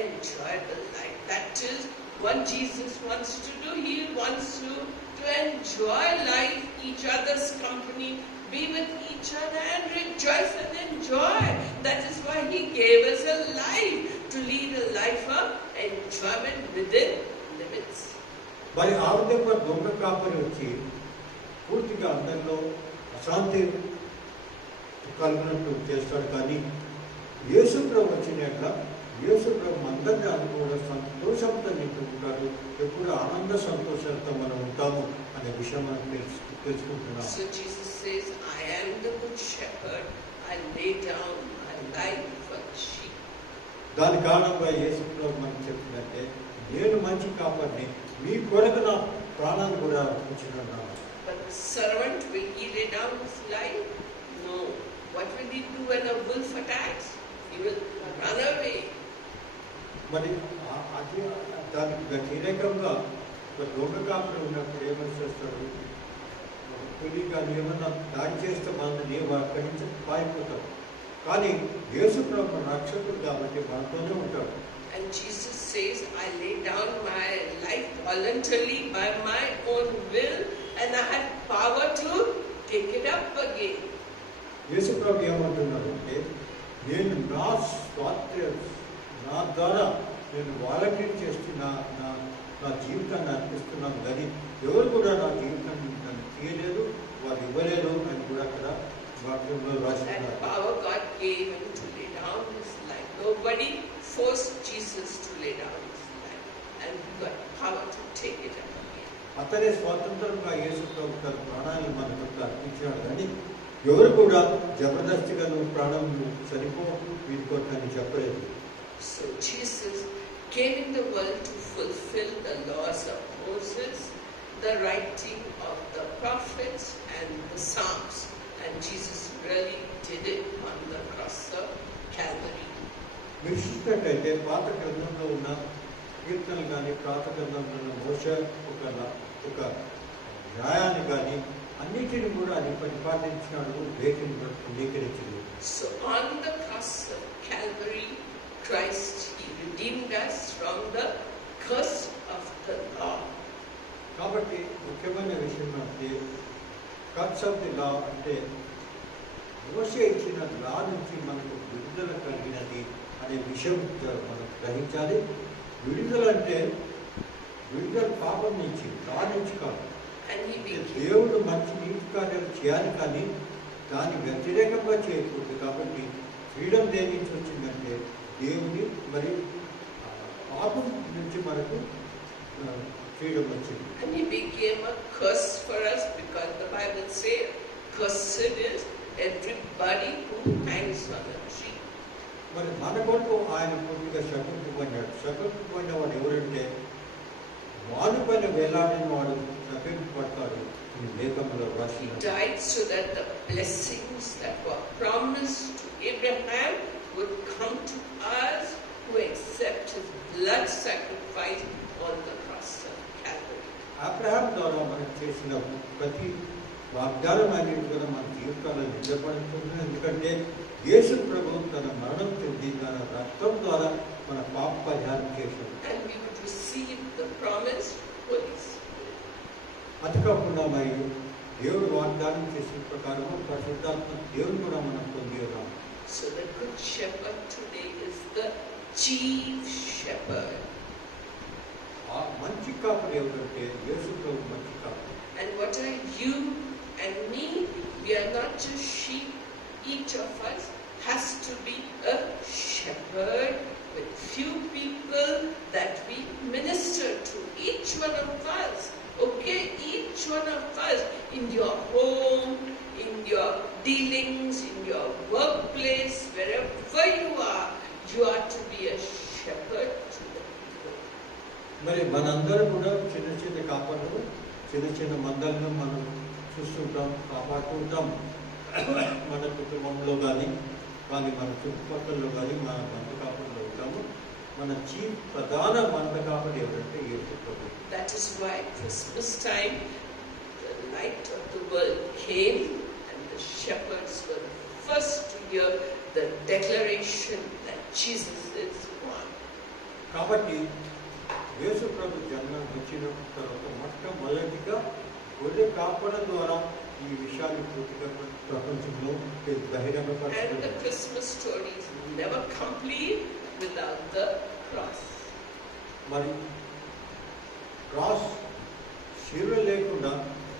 enjoyable life. That is what Jesus wants to do. He wants you to enjoy life, each other's company, be with each other and rejoice and enjoy. That is why he gave us a life, to lead a life enjoyment within limits. మరి ఆ విధంగా దొంగ కాపరి వచ్చి పూర్తిగా అందరిలో అశాంతి కలిగినట్టు చేస్తాడు. కానీ యేసుప్రభు వచ్చినాక యేసుప్రభు అందరినీ అనుకోవడం సంతోషంతో నింపుకుంటాడు. ఎప్పుడు ఆనంద సంతోషాలతో మనం ఉంటాము అనే విషయం మనం తెలుసుకుంటున్నాం. So Jesus says, I am the good shepherd. I lay down my life for the sheep. దాని కారణంగా యేసుప్రభు మనకు చెప్తున్నట్టే, నేను మంచి కాపరిని, మీ కొరకు నా ప్రాణాన్ని కూడా ఉంచుతున్నాను. But the servant, will he lay down his life? No. What will he do when a wolf attacks? He will run away. మరి అది దానికి వ్యతిరేకంగా ఒక దొంగ కాపరి ఉన్నప్పుడు ఏమని చేస్తాడు, పులి కానీ ఏమన్నా దాడి చేస్తే మనల్ని అక్కడి నుంచి పారిపోతాడు. కానీ యేసుప్రభు రక్షకుడు కాబట్టి మనతోనే ఉంటాడు. And Jesus says, I lay down my life voluntarily by my own will, and I have power to take it up again. యేసుప్రభు ఏమంటున్నాడు అంటే, నేను నా ద్వారా నేను వాలంటీర్ చేస్తూ నా జీవితాన్ని అర్పిస్తున్నాను. కానీ ఎవరు కూడా నా జీవితాన్ని నన్ను తీయలేదు, వారు ఇవ్వలేదు అని కూడా అక్కడ వాక్యంలో That రాస్తున్నారు. power God gave him to lay down his life. Nobody forced Jesus to lay down his life, and he got power to take it up again. అతనే స్వాతంత్రంగా యేసుప్రభు తన ప్రాణాలను మనకు అర్పించాడు. కానీ ఎవరు కూడా జబర్దస్తిగా నువ్వు ప్రాణం సరిపో వీడిపోతానని చెప్పలేదు. So Jesus came in the world to fulfill the laws of Moses, the writing of the prophets and the Psalms. And Jesus really did it on the cross of Calvary. మీరు చూసినట్టయితే పాత గ్రంథంలో ఉన్న కీర్తనలు కానీ, పాత గ్రంథంలో ఉన్న మోషే ఒక న్యాయాన్ని కానీ అన్నిటిని కూడా అది ప్రతిపాదించినాడు, అంగీకరించింది. So on the cross of Calvary, Christ, he redeemed us from the curse of the law. కాబట్టి ముఖ్యమైన విషయం అంటే కట్స్ ఆఫ్ ది లా అంటే మోషే ఇచ్చిన లా నుంచి మనకు విడుదల కలిగినది అనే విషయం మనం గ్రహించాలి. విడుదల అంటే విడుదల పాపం నుంచి, లా నుంచి కాదు. దేవుడు మంచి నీతి కార్యాలు చేయాలి, కానీ దాని వ్యతిరేకంగా చేయకూడదు. కాబట్టి ఫ్రీడమ్ దేని నుంచి వచ్చిందంటే దేవుని మరి పాపం నుంచి మనకు freedom వచ్చింది. And he became a curse for us because the Bible says, cursed is everybody who hangs on a tree. మరి మన కొరకు ఆయన పూర్తిగా శపించబడినాడు. శపించబడిన వాడు ఎవరంటే వాడు పైన వేలాడిన వాడు శపించబడతాడు. ఈ లేఖంలో రాసి He died so that the blessings that were promised to Abraham would come to us who accept his blood sacrifice on the cross of Calvary. Abraham ద్వారా మనం చేసిన ప్రతి వాగ్దానం అనేది కూడా మన జీవితాల్లో నిజపడుతుంది. ఎందుకంటే యేసు ప్రభు తన మరణం చెంది తన రక్తం ద్వారా మన పాప పరిహారం చేశాడు. And we would receive the promised Holy Spirit. అంతేకాకుండా మరియు దేవుడు వాగ్దానం చేసిన ప్రకారం పరిశుద్ధాత్మ దేవుడు కూడా మనం పొంది ఉన్నాం. So the good shepherd today is the chief shepherd. ఆ మంచి కాపరి ఎవరంటే యేసు ప్రభు మంచి కాపరి. And what are you and me? We are not just sheep. Each of us has to be a shepherd with few people that we minister to. Each one of us. Okay, each one of us in your home, in your dealings, in your workplace, wherever you are to be a shepherd to the people. మరి మనందరూ కూడా చిన్న చిన్న కాపర్లు, చిన్న చిన్న మందలను మనం చూస్తుంటాం, కాపాడుతుంటాం. మన కుటుంబంలో కానీ మన చుట్టుపక్కలలో కానీ మన మంద కాపర్లు ఉంటాము. మన ప్రధాన మంద కాపరి ఎవరంటే యేసు ప్రభు. That is why Christmas time, the light of the world came, and the shepherds were the first to hear the declaration that Jesus is one. కాబట్టి యేసు ప్రభు జన్మ వచ్చిన తర్వాత మొట్టమొదటిగా గొర్రె కాపడం ద్వారా ఈ విషయాన్ని పూర్తిగా ప్రపంచంలో బహిరంగపరచబడింది. And the Christmas story is never complete without the cross. మరి క్రాస్ శిలువ లేకుండా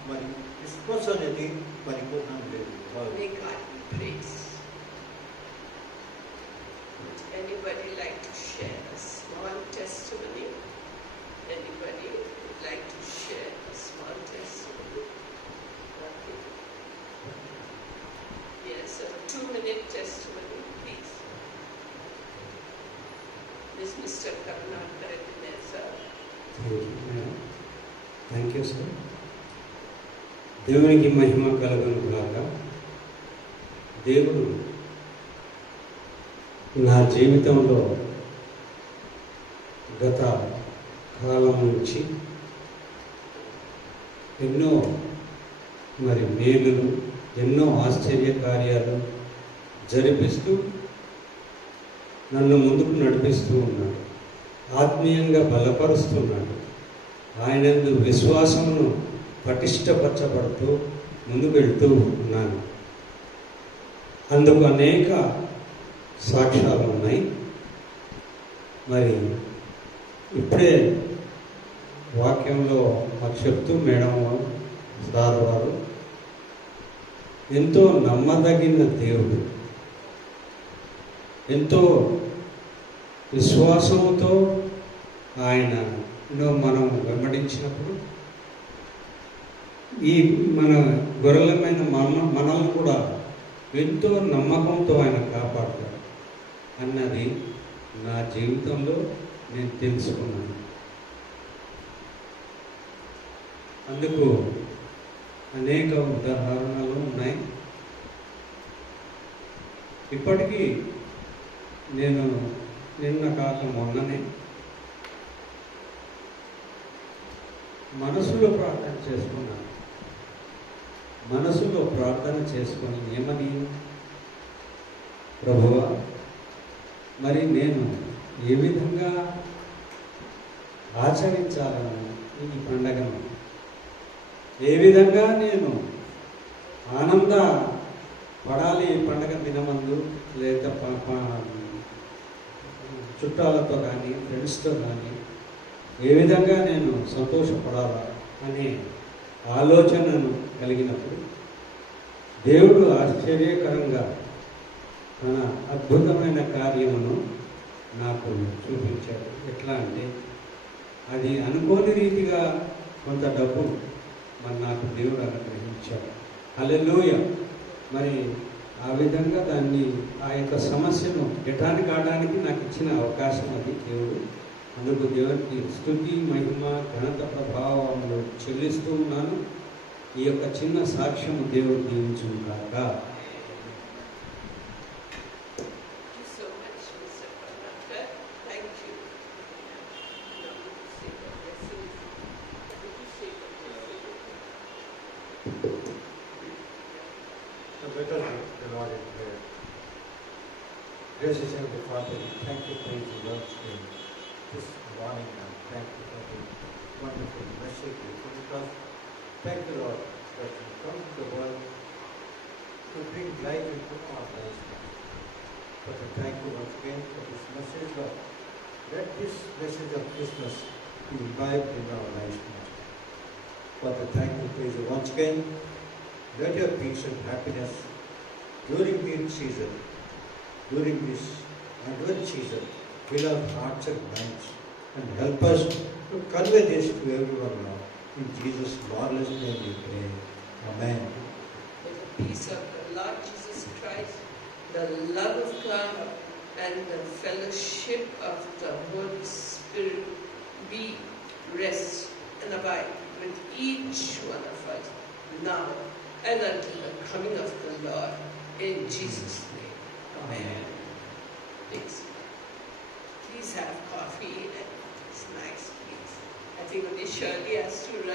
మరి క్రిస్మస్ అనేది పరిపూర్ణం లేదు. May God be praised. Would anybody like to share a small testimony? Anybody would like to share a small testimony? Okay. Yes, a 2-minute testimony, please. This Mr. Karunakar Ebenezer. Thank you sir. దేవునికి మహిమ కలుగును గాక. దేవుడు నా జీవితంలో గత కాలం నుంచి ఎన్నో మరి మేలులు, ఎన్నో ఆశ్చర్య కార్యాలు జరిపిస్తూ నన్ను ముందుకు నడిపిస్తూ ఉన్నాడు. ఆత్మీయంగా బలపరుస్తున్నాడు. ఆయనందు విశ్వాసమును పటిష్టపరచబడుతూ ముందుకు వెళ్తూ ఉన్నాను. అందుకు అనేక సాక్ష్యాలు ఉన్నాయి. మరి ఇప్పుడే వాక్యంలో మాకు చెప్తూ మేడం సార్ వారు ఎంతో నమ్మదగిన దేవుడు, ఎంతో విశ్వాసముతో ఆయనలో మనం వెంబడించినప్పుడు ఈ మన గొర్రెలమైన మనల్ని కూడా ఎంతో నమ్మకంతో ఆయన కాపాడతాడు అన్నది నా జీవితంలో నేను తెలుసుకున్నాను. అందుకు అనేక ఉదాహరణలు ఉన్నాయి. ఇప్పటికీ నేను నిన్న కాక మొన్ననే మనసులో ప్రార్థన చేసుకున్నాను. మనసులో ప్రార్థన చేసుకొని ఏమని, ప్రభువా మరి నేను ఏ విధంగా ఆచరించాలను ఈ పండగను, ఏ విధంగా నేను ఆనంద పడాలి ఈ పండగ దినమందు, లేదా చుట్టాలతో కానీ ఫ్రెండ్స్తో కానీ ఏ విధంగా నేను సంతోషపడాలా అనే ఆలోచనను కలిగినప్పుడు దేవుడు ఆశ్చర్యకరంగా తన అద్భుతమైన కార్యమును నాకు చూపించాడు. ఎట్లా అంటే అది అనుకోని రీతిగా కొంత డబ్బు మరి నాకు దేవుడు అనుగ్రహించాడు. హల్లెలూయా. మరి ఆ విధంగా దాన్ని ఆ యొక్క సమస్యను ఎటానికి కావడానికి నాకు ఇచ్చిన అవకాశం అది దేవుడు. అందుకు దేవునికి స్తుతి, మహిమ, ఘనత, ప్రభావములు చెల్లిస్తూ ఉన్నాను. ఈ యొక్క చిన్న సాక్ష్యము దేవుడు దీవించును గాక. Better the Lord in prayer. Gracious Heavenly Father, we thank you for your Lord's name this morning, and thank you for the wonderful message you put across. Thank you, Lord, that you come to the world to bring life into our lives. But we thank you once again for this message, Lord. Let this message of Christmas be imbibed in our lives, Lord. Father, thank you, praise you once again. Let your peace and happiness during this season, during this Advent season, fill our hearts and minds and help us to convey this to everyone now. In Jesus' marvelous name we pray. Amen. May the peace of the Lord Jesus Christ, the love of God, and the fellowship of the Holy Spirit be, rest, and abide with each one of us now and until the coming of the Lord, in Jesus' name. Amen. Please have coffee and snacks, please. I think only Shirley has to rush.